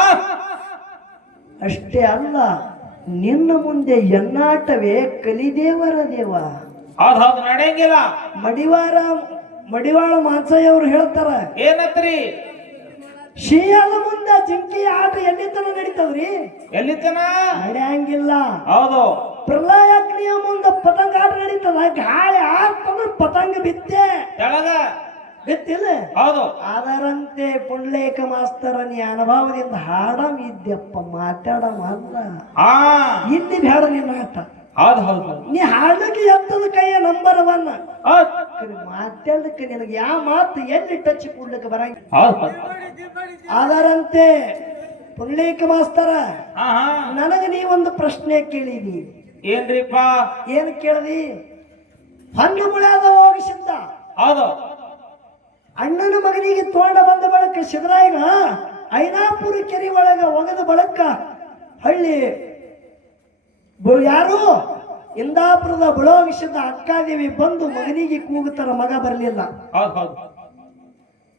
ಆ ಅಷ್ಟೇ ಅಲ್ಲ ನಿನ್ನ ಮುಂದೆ ಎನ್ನಾಟವೇ ಕಲಿದೇವರ ದೇವ. ಹೌದು ಹೌದು ನಡೆಯಂಗಿಲ್ಲ. ಮಡಿವಾಳ ಮಾನ್ಸಯ್ಯವ್ರು ಹೇಳ್ತಾರ, ಏನತ್ರಿ? ಸಿಂಹದ ಮುಂದೆ ಜಿಂಕೆಯ ಆಟ ಎಲ್ಲಿ ತನ ನಡೀತದ್ರಿ? ಎಲ್ಲಿತನ? ನಡೆಯಂಗಿಲ್ಲ. ಹೌದು. ಪ್ರಳಯ ಅಗ್ನಿಯ ಮುಂದೆ ಪತಂಗ ಆಟ ನಡೀತದ. ಗಾಳಿ ಆಡ್ತಂದ್ರೆ ಪತಂಗ ಬಿತ್ತೆ ತೆಳಗ ಬಿತ್ತಿಲ್ಲ. ಹೌದು. ಅದರಂತೆ ಪುಂಡ್ಲೇಕ ಮಾಸ್ತರ ನೀ ಅನುಭವದಿಂದ ಹಾಡಂ ಇದ್ಯಪ್ಪ, ಮಾತಾಡಮ ಅಲ್ಲ. ಹಾ ಇಲ್ಲಿ ಬೇಡ ನಿನ್ನ ಆಟ. ಹೌದು ಹೌದು ಹೌದು ನೀ ಹಾಡಕ್ಕೆ ಎತ್ತದ ಕೈಯ ನಂಬರ್ 1. ಹೌದು ಮಾತಾಡಕ್ಕೆ ನಿನಗೆ ಯಾವ ಮಾತು ಎಲ್ಲಿ ಟಚ್ ಕೊಡ್ಲಿಕ್ಕೆ ಬರಂಗ. ಹೌದು. ಅದರಂತೆ ಪುಂಡ್ಲೇಕ ಮಾಸ್ತರ ಆಹಾ ನನಗೆ ನೀವೊಂದು ಪ್ರಶ್ನೆ ಕೇಳಿದಿ. ಏನ್ರಿಪ್ಪ? ಏನು ಕೇಳಿದಿ? ಹಣ್ಣು ಮುಳ್ಯಾದ ಹೋಗಿಸಿದ್ದ ಹೌದು. ಅಣ್ಣನ ಮಗನಿಗೆ ತೋಂಡ ಬಂದ ಬಳಕ ಸಿದ್ದರಾಯಗ ಐನಾಪುರ ಕೆರೆ ಒಳಗ ಒಗದ ಬಳಕ ಹಳ್ಳಿ ಯಾರು ಇಂದಾಪುರದ ಬುಳೋಗಿಸಿದ್ದ ಅಕ್ಕಾದೇವಿ ಬಂದು ಮಗನಿಗೆ ಕೂಗುತ್ತಾರ, ಮಗ ಬರಲಿಲ್ಲ. ಹೌದು ಹೌದು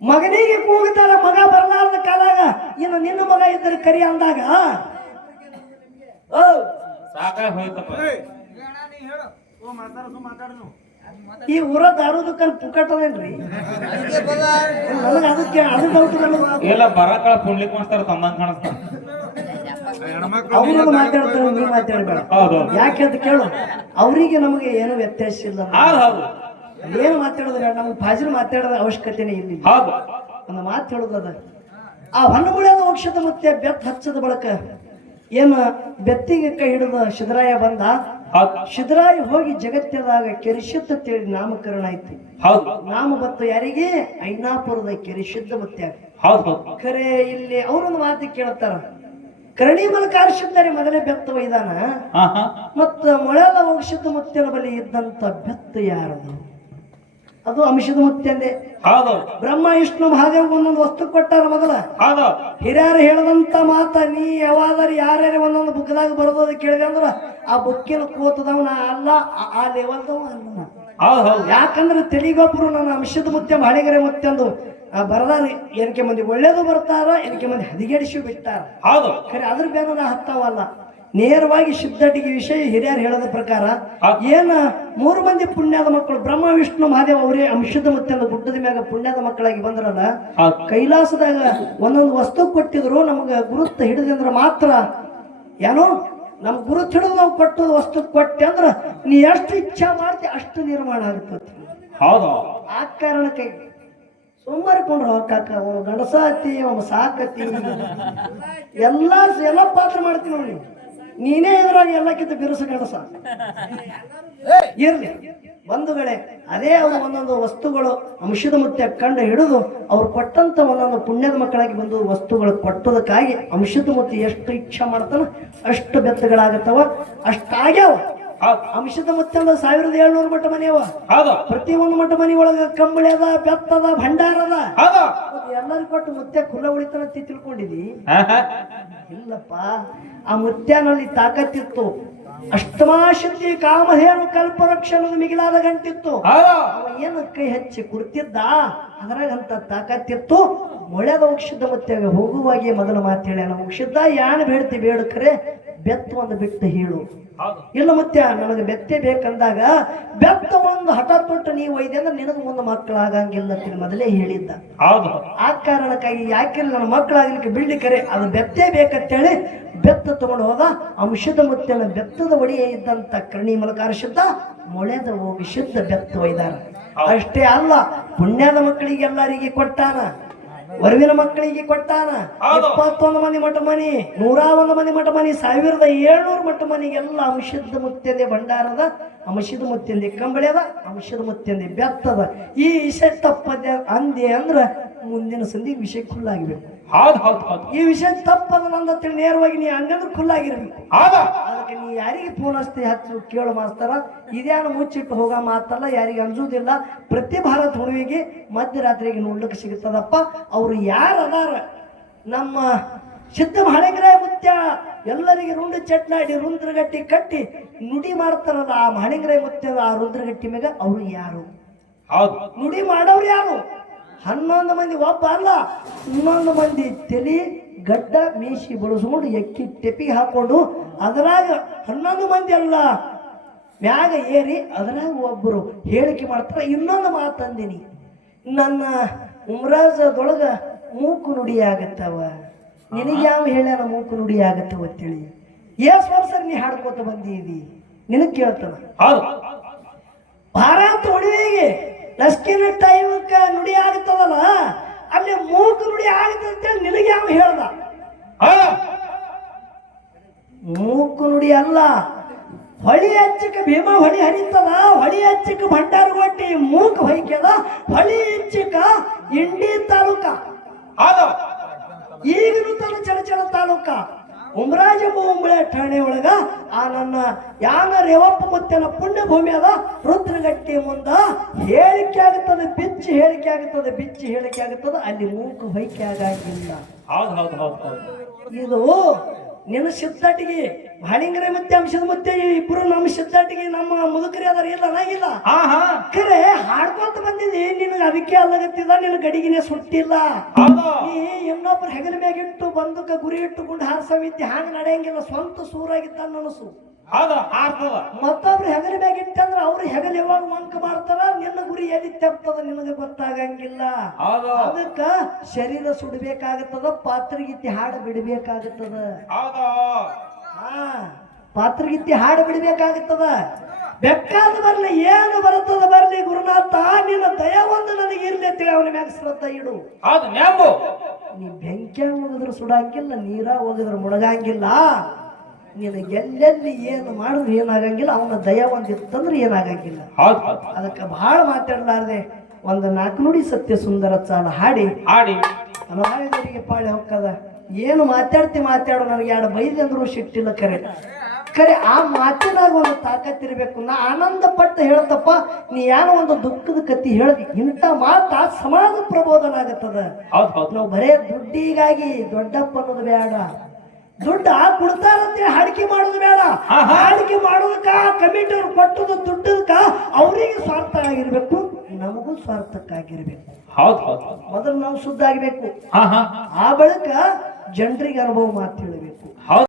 ಮಗನಿಗೆ ಕೂಗುತ್ತಾರ, ಮಗ ಬರಲಾರ್ದ ಕಾಲಾಗ ಇನ್ನು ನಿನ್ನ ಮಗ ಇದ್ದರೆ ಕರಿ ಅಂದಾಗ ಸಾಕಾಗಿ ಹೋಯ್ತಪ್ಪ. ಈ ಊರ ದಾರು ದುಕಾನ್ ಪುಕ್ಕಟ್ಟದೇನ್ರಿ? ನನಗೆ ಅದಕ್ಕೆ ಅದು ಡೌಟ್. ಎಲ್ಲ ಬರಕಳ ಪುಂಡ್ಲಿಕ್ ಮಾಸ್ತಾರ ತಮ್ಮಂಗ್ ಕಾಣಿಸ್ತಾರ. ಅವ್ರಿಗೂ ಮಾತಾಡ್ತಾರೆ, ನೀವು ಮಾತಾಡ್ಬೇಡ. ಹೌದು. ಯಾಕೆ ಅಂತ ಕೇಳು. ಅವರಿಗೆ ನಮಗೆ ಏನು ವ್ಯತ್ಯಾಸ ಇಲ್ಲ. ಹೌದು ಹೌದು ಏನು ಮಾತಾಡೋದ್ರ ನಮ್ಗೆ ಫಾಜಿಲ್ ಮಾತಾಡೋದ ಅವಶ್ಯಕತೆನೇ ಇಲ್ಲ. ಹೌದು. ಒಂದು ಮಾತು ಹೇಳೋದದ, ಆ ಹೊನ್ನು ಮುಳಿಯೋದ ವಕ್ಷದ ಮತ್ತೆ ಬೆತ್ತ ಹಚ್ಚದ ಬಳಕ ಏನು ಬೆತ್ತಿಗೆ ಕೈ ಹಿಡಿದ ಸಿದ್ದರಾಯ ಬಂದ. ಸಿದ್ದರಾಯ ಹೋಗಿ ಜಗತ್ತದಾಗ ಕೆರಿಶುದ್ಧ ತಿಳಿ ನಾಮಕರಣ ಆಯ್ತು. ಹೌದು. ನಾಮ ಬತ್ತು ಯಾರಿಗೆ? ಐನಾಪುರದ ಕೆರಿಶುದ್ಧ ಮುತ್ಯಾಗ. ಹೌದು. ಖರೆ ಇಲ್ಲಿ ಅವರೊಂದು ಮಾತು ಕೇಳ್ತಾರ, ಕರಣಿ ಮಲಕಾರಿಸಿದ್ದಾರೆ ಮೊದಲೇ ಬೆತ್ತ ಒಯ್ದಾನ, ಮತ್ತ ಮೊಳೆದ ವಂಶದ ಮುತ್ಯನ ಬಳಿ ಇದ್ದಂತ ಬೆತ್ತ ಯಾರದು? ಅದು ಅಂಶದ ಮುತ್ಯಂದೆ. ಹೌದು. ಬ್ರಹ್ಮ ವಿಷ್ಣು ಮಹಾದೇವ್ ಒಂದೊಂದು ವಸ್ತು ಕೊಟ್ಟಾರ ಮೊದಲ. ಹೌದು. ಹಿರಿಯರು ಹೇಳದಂತ ಮಾತ ನೀ ಯಾವಾದ್ರೂ ಯಾರ್ಯಾರ ಒಂದೊಂದು ಬುಕ್ದಾಗ ಬರೋದು ಕೇಳಿದೆ ಅಂದ್ರ ಆ ಬುಕ್ಕಿನ ಕೂತದವನ ಅಲ್ಲ, ಆ ಲೆವೆಲ್ದವ ಅಲ್ಲ. ಹೌದು ಹೌದು ಯಾಕಂದ್ರೆ ತೆಲಿಗೊಬ್ಬರು ನನ್ನ ಅಂಶದ ಮುತ್ಯ ಬಾಳಿಗೆರೆ ಮುತ್ಯಂದು ಬರದಾರ. ಏನಕ್ಕೆ ಮಂದಿ ಒಳ್ಳೇದು ಬರ್ತಾರ, ಏನಕ್ಕೆ ಮಂದಿ ಹದಿಗೆಡಿಸಿ ಬಿಟ್ಟಾರ. ಹೌದು. ಖರೆ ಅದ್ರ ಬೇನ ಹತ್ತಾವಲ್ಲ. ನೇರವಾಗಿ ಸಿದ್ಧಟಿಗೆ ವಿಷಯ ಹಿರಿಯರು ಹೇಳೋದ ಪ್ರಕಾರ ಏನ 3 ಮಂದಿ ಪುಣ್ಯದ ಮಕ್ಕಳು ಬ್ರಹ್ಮ ವಿಷ್ಣು ಮಹಾದೇವ್ ಅವರೇ ಅಂಶದ ಮುತ್ಯಂದು ಗುಡ್ಡದ ಮ್ಯಾಗ ಪುಣ್ಯದ ಮಕ್ಕಳಾಗಿ ಬಂದ್ರಲ್ಲ, ಕೈಲಾಸದಾಗ ಒಂದೊಂದು ವಸ್ತು ಕೊಟ್ಟಿದ್ರು. ನಮಗ ಗುರುತು ಹಿಡಿದಂದ್ರ ಮಾತ್ರ ಏನೋ ನಮ್ ಗುರುತು ಹಿಡಿದು ನಾವು ಕೊಟ್ಟದ ವಸ್ತು ಕೊಟ್ಟೆ ಅಂದ್ರ ನೀ ಎಷ್ಟು ಇಚ್ಛಾ ಮಾಡ್ತಿ ಅಷ್ಟು ನಿರ್ಮಾಣ ಆಗುತ್ತೆ. ಹೌದು. ಆ ಕಾರಣಕ್ಕೆ ಸುಮಾರು ಕೊಂಡ್ರು ಕಾಕ ಗಂಡಸ ಹತ್ತಿ ಅವ ಸಾಕತ್ತಿ ಎಲ್ಲ ಪಾತ್ರ ಮಾಡ್ತೀವಿ ನೋಡಿ. ನೀನೇ ಇದ್ರಾಗ ಎಲ್ಲಕ್ಕಿಂತ ಬಿರುಸು ಗಂಡಸ ಇರ್ಲಿ ಬಂಧುಗಳೇ. ಅದೇ ಅವರು ಒಂದೊಂದು ವಸ್ತುಗಳು ಅಂಶದ ಮುತ್ಯ ಕಂಡು ಹಿಡಿದು ಅವ್ರು ಕೊಟ್ಟಂತ ಒಂದೊಂದು ಪುಣ್ಯದ ಮಕ್ಕಳಾಗಿ ಬಂದು ವಸ್ತುಗಳು ಕೊಟ್ಟೋದಕ್ಕಾಗಿ ಅಂಶದ ಮುತ್ಯ ಎಷ್ಟು ಇಚ್ಛಾ ಮಾಡ್ತಾನ ಅಷ್ಟು ಬೆತ್ತಗಳಾಗತ್ತವ, ಅಷ್ಟಾಗ್ಯಾವ. ಅಂಶದ ಮುತ್ಯಂದ 1700 ಮಠ ಮನೆಯವ. ಪ್ರತಿ ಒಂದು ಮಠ ಮನಿ ಒಳಗ ಕಂಬಳಿ ಅದ, ಬೆತ್ತದ, ಭಂಡಾರದ. ಎಲ್ಲರೂ ಕೊಟ್ಟು ಮುತ್ಯ ಖುಲ್ಲ ಉಳಿತಾನ ತಿಳ್ಕೊಂಡಿದಿ? ಇಲ್ಲಪ್ಪ, ಆ ಮುತ್ಯನಲ್ಲಿ ತಾಕತ್ತಿತ್ತು. ಅಷ್ಟಮಾಶಕ್ತಿ ಕಾಮಧೇನು ಕಲ್ಪವೃಕ್ಷಣದ ಮಿಗಿಲಾದ ಗಂಟಿತ್ತು. ಅವ ಏನು ಕೈ ಹಚ್ಚಿ ಕುರ್ತಿದ್ದ, ಅದ್ರಾಗಂತ ತಾಕತ್ತಿತ್ತು. ಮೊಳೆದ ವಕ್ಷದ ಮುತ್ಯಾಗ ಹೋಗುವಾಗೆ ಮೊದಲ ಮಾತು ಹೇಳ, ವಕ್ಷದ ಯಾನ್ ಬೇಡ್ತಿ ಬೇಡ, ಖರೆ ಬೆತ್ತ ಒಂದು ಬಿಟ್ಟು ಹೇಳು. ಇಲ್ಲ ಮುತ್ಯ ನನಗೆ ಬೆತ್ತೆ ಬೇಕಂದಾಗ ಬೆತ್ತ ಒಂದು ಹಠ ತೊಟ್ಟು ನೀವು ಒಯ್ದೆ ಅಂದ್ರೆ ನಿನಗೆ ಮುಂದೆ ಮಕ್ಕಳಾಗಂಗಿಲ್ಲ ಅಂತ ಮೊದಲೇ ಹೇಳಿದ್ದ. ಆ ಕಾರಣಕ್ಕಾಗಿ ಯಾಕಿಲ್ಲ ನನ್ನ ಮಕ್ಕಳಾಗ್ಲಿಕ್ಕೆ ಬಿಡ್ಲಿಕ್ಕರೆ ಅದು ಬೆತ್ತೆ ಬೇಕಂತೇಳಿ ಬೆತ್ತ ತಗೊಂಡು ಹೋದ. ಅಂಶದ ಮುತ್ಯನ ಬೆತ್ತದ ಒಡೆಯ ಇದ್ದಂತ ಕರ್ಣಿ ಮಲಕಾರಿಸಿದ್ದ, ಮೊಳೆದ ಹೋಗಿ ಶುದ್ಧ ಬೆತ್ತ ಒಯ್ದಾರ. ಅಷ್ಟೇ ಅಲ್ಲ, ಪುಣ್ಯದ ಮಕ್ಕಳಿಗೆ ಎಲ್ಲರಿಗೆ ಕೊಟ್ಟಾನ, ವರವಿನ ಮಕ್ಕಳಿಗೆ ಕೊಟ್ಟಾನ. 21 ಮಂದಿ ಮಠ ಮನಿ, 101 ಮಂದಿ ಮಠ ಮನಿ, 1700 ಮಠ ಮನಿಗೆಲ್ಲ ಅಂಶದ ಮುತ್ಯಂದೆ ಭಂಡಾರದ, ಅಂಶದ ಮುತ್ಯಂದೆ ಕಂಬಳಿಯದ, ಅಂಶದ ಮುತ್ಯಂದೆ ಬೆತ್ತದ. ಈ ವಿಷಯ ತಪ್ಪದ ಅಂದೆ ಅಂದ್ರ ಮುಂದಿನ ಸಂಧಿ ವಿಷಯ ಖುಲ್ಲಾಗಿರ್ಬೇಕು. ಈ ವಿಷಯ ತಪ್ಪದ ನಂದ ನೇರವಾಗಿ ನೀ ಹಂಗಂದ್ರೆ ಖುಲ್ಲಾಗಿರ್ಬೇಕು. ಅದಕ್ಕೆ ನೀ ಯಾರಿಗೆ ಫೋನ್ ಹಚ್ತಿ ಹಚ್ಚು ಕೇಳು ಮಾಸ್ತರ. ಇದ್ಯಾನು ಮುಚ್ಚಿಟ್ಟು ಹೋಗ ಮಾತಲ್ಲ, ಯಾರಿಗೆ ಅಂಜುವುದಿಲ್ಲ. ಪ್ರತಿ ಭಾರತ ಹುಣ್ಣಿಮೆಗೆ ಮಧ್ಯರಾತ್ರಿಗೆ ನೋಡ್ಲಿಕ್ಕೆ ಸಿಗುತ್ತದಪ್ಪ. ಅವರು ಯಾರು ಅದಾರ ನಮ್ಮ ಸಿದ್ಧ ಮಹಳಿಂಗರಾಯ ಮುತ್ಯ ಎಲ್ಲರಿಗೆ ರುಂಡ ಚಟ್ನಾಡಿ ರುದ್ರಗಟ್ಟಿ ಕಟ್ಟಿ ನುಡಿ ಮಾಡ್ತಾರಲ್ಲ, ಆ ಮಹಳಿಂಗರಾಯ ಮುತ್ಯದ ಆ ರುದ್ರಗಟ್ಟಿ ಮ್ಯಾಗ ಅವ್ರು ಯಾರು? ಹೌದು. ನುಡಿ ಮಾಡೋರು ಯಾರು? 11 ಮಂದಿ, ಒಬ್ಬ ಅಲ್ಲ 11 ಮಂದಿ ತಲಿ ಗಡ್ಡ ಮೀಸಿ ಬಳಸ್ಕೊಂಡು ಎಕ್ಕಿ ತೆಪಿಗೆ ಹಾಕೊಂಡು ಅದರಾಗ 11 ಮಂದಿ ಅಲ್ಲ ಮ್ಯಾಗ ಏರಿ ಅದರಾಗ ಒಬ್ಬರು ಹೇಳಿಕೆ ಮಾಡ್ತಾರ. ಇನ್ನೊಂದು ಮಾತಂದಿನಿ, ನನ್ನ ಉಮ್ರಾಜದೊಳಗ ಮೂಕು ನುಡಿ ಆಗತ್ತವ. ನಿನಗೆ ಯಾವ ಹೇಳ್ಯಾನ ಮೂಕು ನುಡಿ ಆಗತ್ತವ ಅಂತೇಳಿ? ಎಷ್ಟು ವರ್ಷ ನೀ ಹಾಡ್ಕೋತ ಬಂದಿದಿ? ನಿನಗೆ ಕೇಳ್ತಾನ. ಹೌದು. ಭಾರತ ಹುಡುಗಿಗೆ ಲಸ್ಕಿನ ಟೈಮಕ್ಕ ನುಡಿ ಆಗುತ್ತದಲ್ಲ, ಅಲ್ಲಿ ಮೂಕು ನುಡಿ ಆಗುತ್ತೆ ಅಂತೇಳಿ ನಿನಗೆ ಯಾವ ಹೇಳ್ದ? ಮೂಕು ನುಡಿ ಅಲ್ಲ, ಹೊಳಿ ಹಚ್ಚಕ್ಕೆ ಭೀಮಾ ಹೊಳಿ ಹರಿತದ, ಹೊಳಿ ಹಚ್ಚಕ್ಕೆ ಭಂಡಾರಗೊಟ್ಟಿ ಮೂಕು ಹೊಯ್ಕದ, ಹೊಳಿ ಹಚ್ಚಕ ಇಂಡಿ ತಾಲೂಕ, ಈಗಲೂ ತನ್ನ ಚಳಚಳ ತಾಲೂಕ, ಉಮ್ರಾಜ ಮುಂಬಳೆ ಠಾಣೆ ಒಳಗ ಆ ನನ್ನ ಯಾನ ರೇವಪ್ಪ ಮುತ್ತನ ಪುಣ್ಯ ಭೂಮಿ ಅದ. ರುದ್ರಗಟ್ಟಿ ಮುಂದ ಹೇಳಿಕೆ ಆಗುತ್ತದೆ, ಬಿಚ್ಚಿ ಹೇಳಿಕೆ ಆಗುತ್ತದೆ, ಬಿಚ್ಚಿ ಹೇಳಿಕೆ ಆಗುತ್ತದೆ. ಅಲ್ಲಿ ಮೂಕು ಹೊಯ್ಕೆ ಆಗಂಗಿಲ್ಲ. ಹೌದು ಹೌದು ಹೌದು ಹೌದು. ಇದು ನಿನ್ನ ಸಿದ್ಧಾಟಿಗೆ ಮಹಳಿಂಗರ ಮತ್ತೆ ಅಂಶದ ಮತ್ತೆ ಇಬ್ರು ನಮ್ಮ ಸಿದ್ಧಾಟಿಗೆ ನಮ್ಮ ಮುದುಕರಿ ಅದಾರ ಇಲ್ಲ ನಾಗಿಲ್ಲ. ಖರೆ ಹಾಡ್ಕೊಂತ ಬಂದಿದಿ, ನಿನಗೆ ಅದಕ್ಕೆ ಅಲ್ಲಗತ್ತಿದ, ನಿನ್ನ ಗಡಿಗಿನೇ ಸುಟ್ಟಿಲ್ಲ. ನೀ ಇನ್ನೊಬ್ರು ಹೆಗಲ ಮ್ಯಾಗಿಟ್ಟು ಬಂದೂಕ ಗುರಿ ಇಟ್ಟುಕೊಂಡು ಹಾರಿಸವಿದ್ದೆ, ಹಾಂಗ ನಡೆಯಂಗಿಲ್ಲ. ಸ್ವಂತ ಸೂರಾಗಿದ್ದ ನನಸು. ಮತ್ತೊಬ್ರು ಹೆಗಲ ಮ್ಯಾಗಿಟ್ಟಂದ್ರ ಅವ್ರು ಹೆಗಲ ಯಾವಾಗ ಮಂಕ ಮಾಡ್ತಾರ, ನಿನ್ನ ಗುರಿ ಎಲ್ಲಿ ತೆಪ್ತದ ನಿನಗೆ ಗೊತ್ತಾಗಂಗಿಲ್ಲ. ಅದಕ್ಕ ಶರೀರ ಸುಡಬೇಕಾಗತ್ತದ, ಪಾತ್ರಗೀತಿ ಹಾಡು ಬಿಡಬೇಕಾಗತ್ತದ. ಪಾತ್ರಗೀತಿ ಹಾಡು ಬಿಡಬೇಕಾಗುತ್ತದ. ಬೆಕ್ಕಾದ ಬರ್ಲಿ, ಏನು ಬರುತ್ತದ ಬರ್ಲಿ, ಗುರುನಾಥ ನಿನ್ನ ದಯ ಒಂದು ನನಗೆ ಇರ್ಲಿ ಅಂತೇಳಿ ಅವನ ಮ್ಯಾಗ ಶ್ರದ್ಧೆ ಇಡು. ನೀ ಬೆಂಕಿಯಾಗ ಹೋಗಿದ್ರು ಸುಡಂಗಿಲ್ಲ, ನೀರ ಹೋಗಿದ್ರು ಮುಳಗಂಗಿಲ್ಲ. ನಿನಗೆ ಎಲ್ಲೆಲ್ಲಿ ಏನು ಮಾಡಿದ್ರು ಏನಾಗಂಗಿಲ್ಲ. ಅವನ ದಯ ಒಂದಿತ್ತಂದ್ರೆ ಏನಾಗಂಗಿಲ್ಲ. ಅದಕ್ಕೆ ಬಹಳ ಮಾತಾಡಲಾರ್ದೆ ಒಂದು 4 ನುಡಿ ಸತ್ಯ ಸುಂದರ ಚಾಲ ಹಾಡಿ ಅನಾಯದರಿಗೆ ಪಾಳೆ ಹೊಕ್ಕದ. ಏನು ಮಾತಾಡು, ನನಗೆ 2 ಬೈಲಿ ಅಂದ್ರೂ ಸಿಟ್ಟಿಲ್ಲ. ಖರೆ ಆ ಮಾತಿನಾಗ ಒಂದು ತಾಕತ್ತಿರ್ಬೇಕು. ನಾ ಆನಂದ ಪಟ್ಟು ಹೇಳ್ತಪ್ಪ, ನೀ ಏನೋ ಒಂದು ದುಃಖದ ಕತ್ತಿ ಹೇಳ್ದಿ, ಇಂಥ ಮಾತ ಸಮಾಜ ಪ್ರಬೋಧನ ಆಗತ್ತದ. ನಾವು ಬರೇ ದುಡ್ಡಿಗಾಗಿ ದೊಡ್ಡಪ್ಪ ಅನ್ನೋದು ಬೇಡ, ದುಡ್ಡು ಕೊಡ್ತಾರಂತೇಳಿ ಹಾಡಿಕೆ ಮಾಡೋದು ಬೇಡ. ಹಾಡಿಕೆ ಮಾಡೋದಕ್ಕ ಕಮಿಟಿ ಅವ್ರು ಕೊಟ್ಟದ ದುಡ್ಡದಕ್ಕ ಅವರಿಗೆ ಸ್ವಾರ್ಥ ಆಗಿರ್ಬೇಕು, ನಮಗೂ ಸ್ವಾರ್ಥಕ್ಕಾಗಿರ್ಬೇಕು. ಮೊದಲು ನಾವು ಶುದ್ಧ ಆಗ್ಬೇಕು, ಆ ಬಳಿಕ ಜನರಿಗೆ ಅನುಭವ ಮಾತು ಹೇಳಬೇಕು.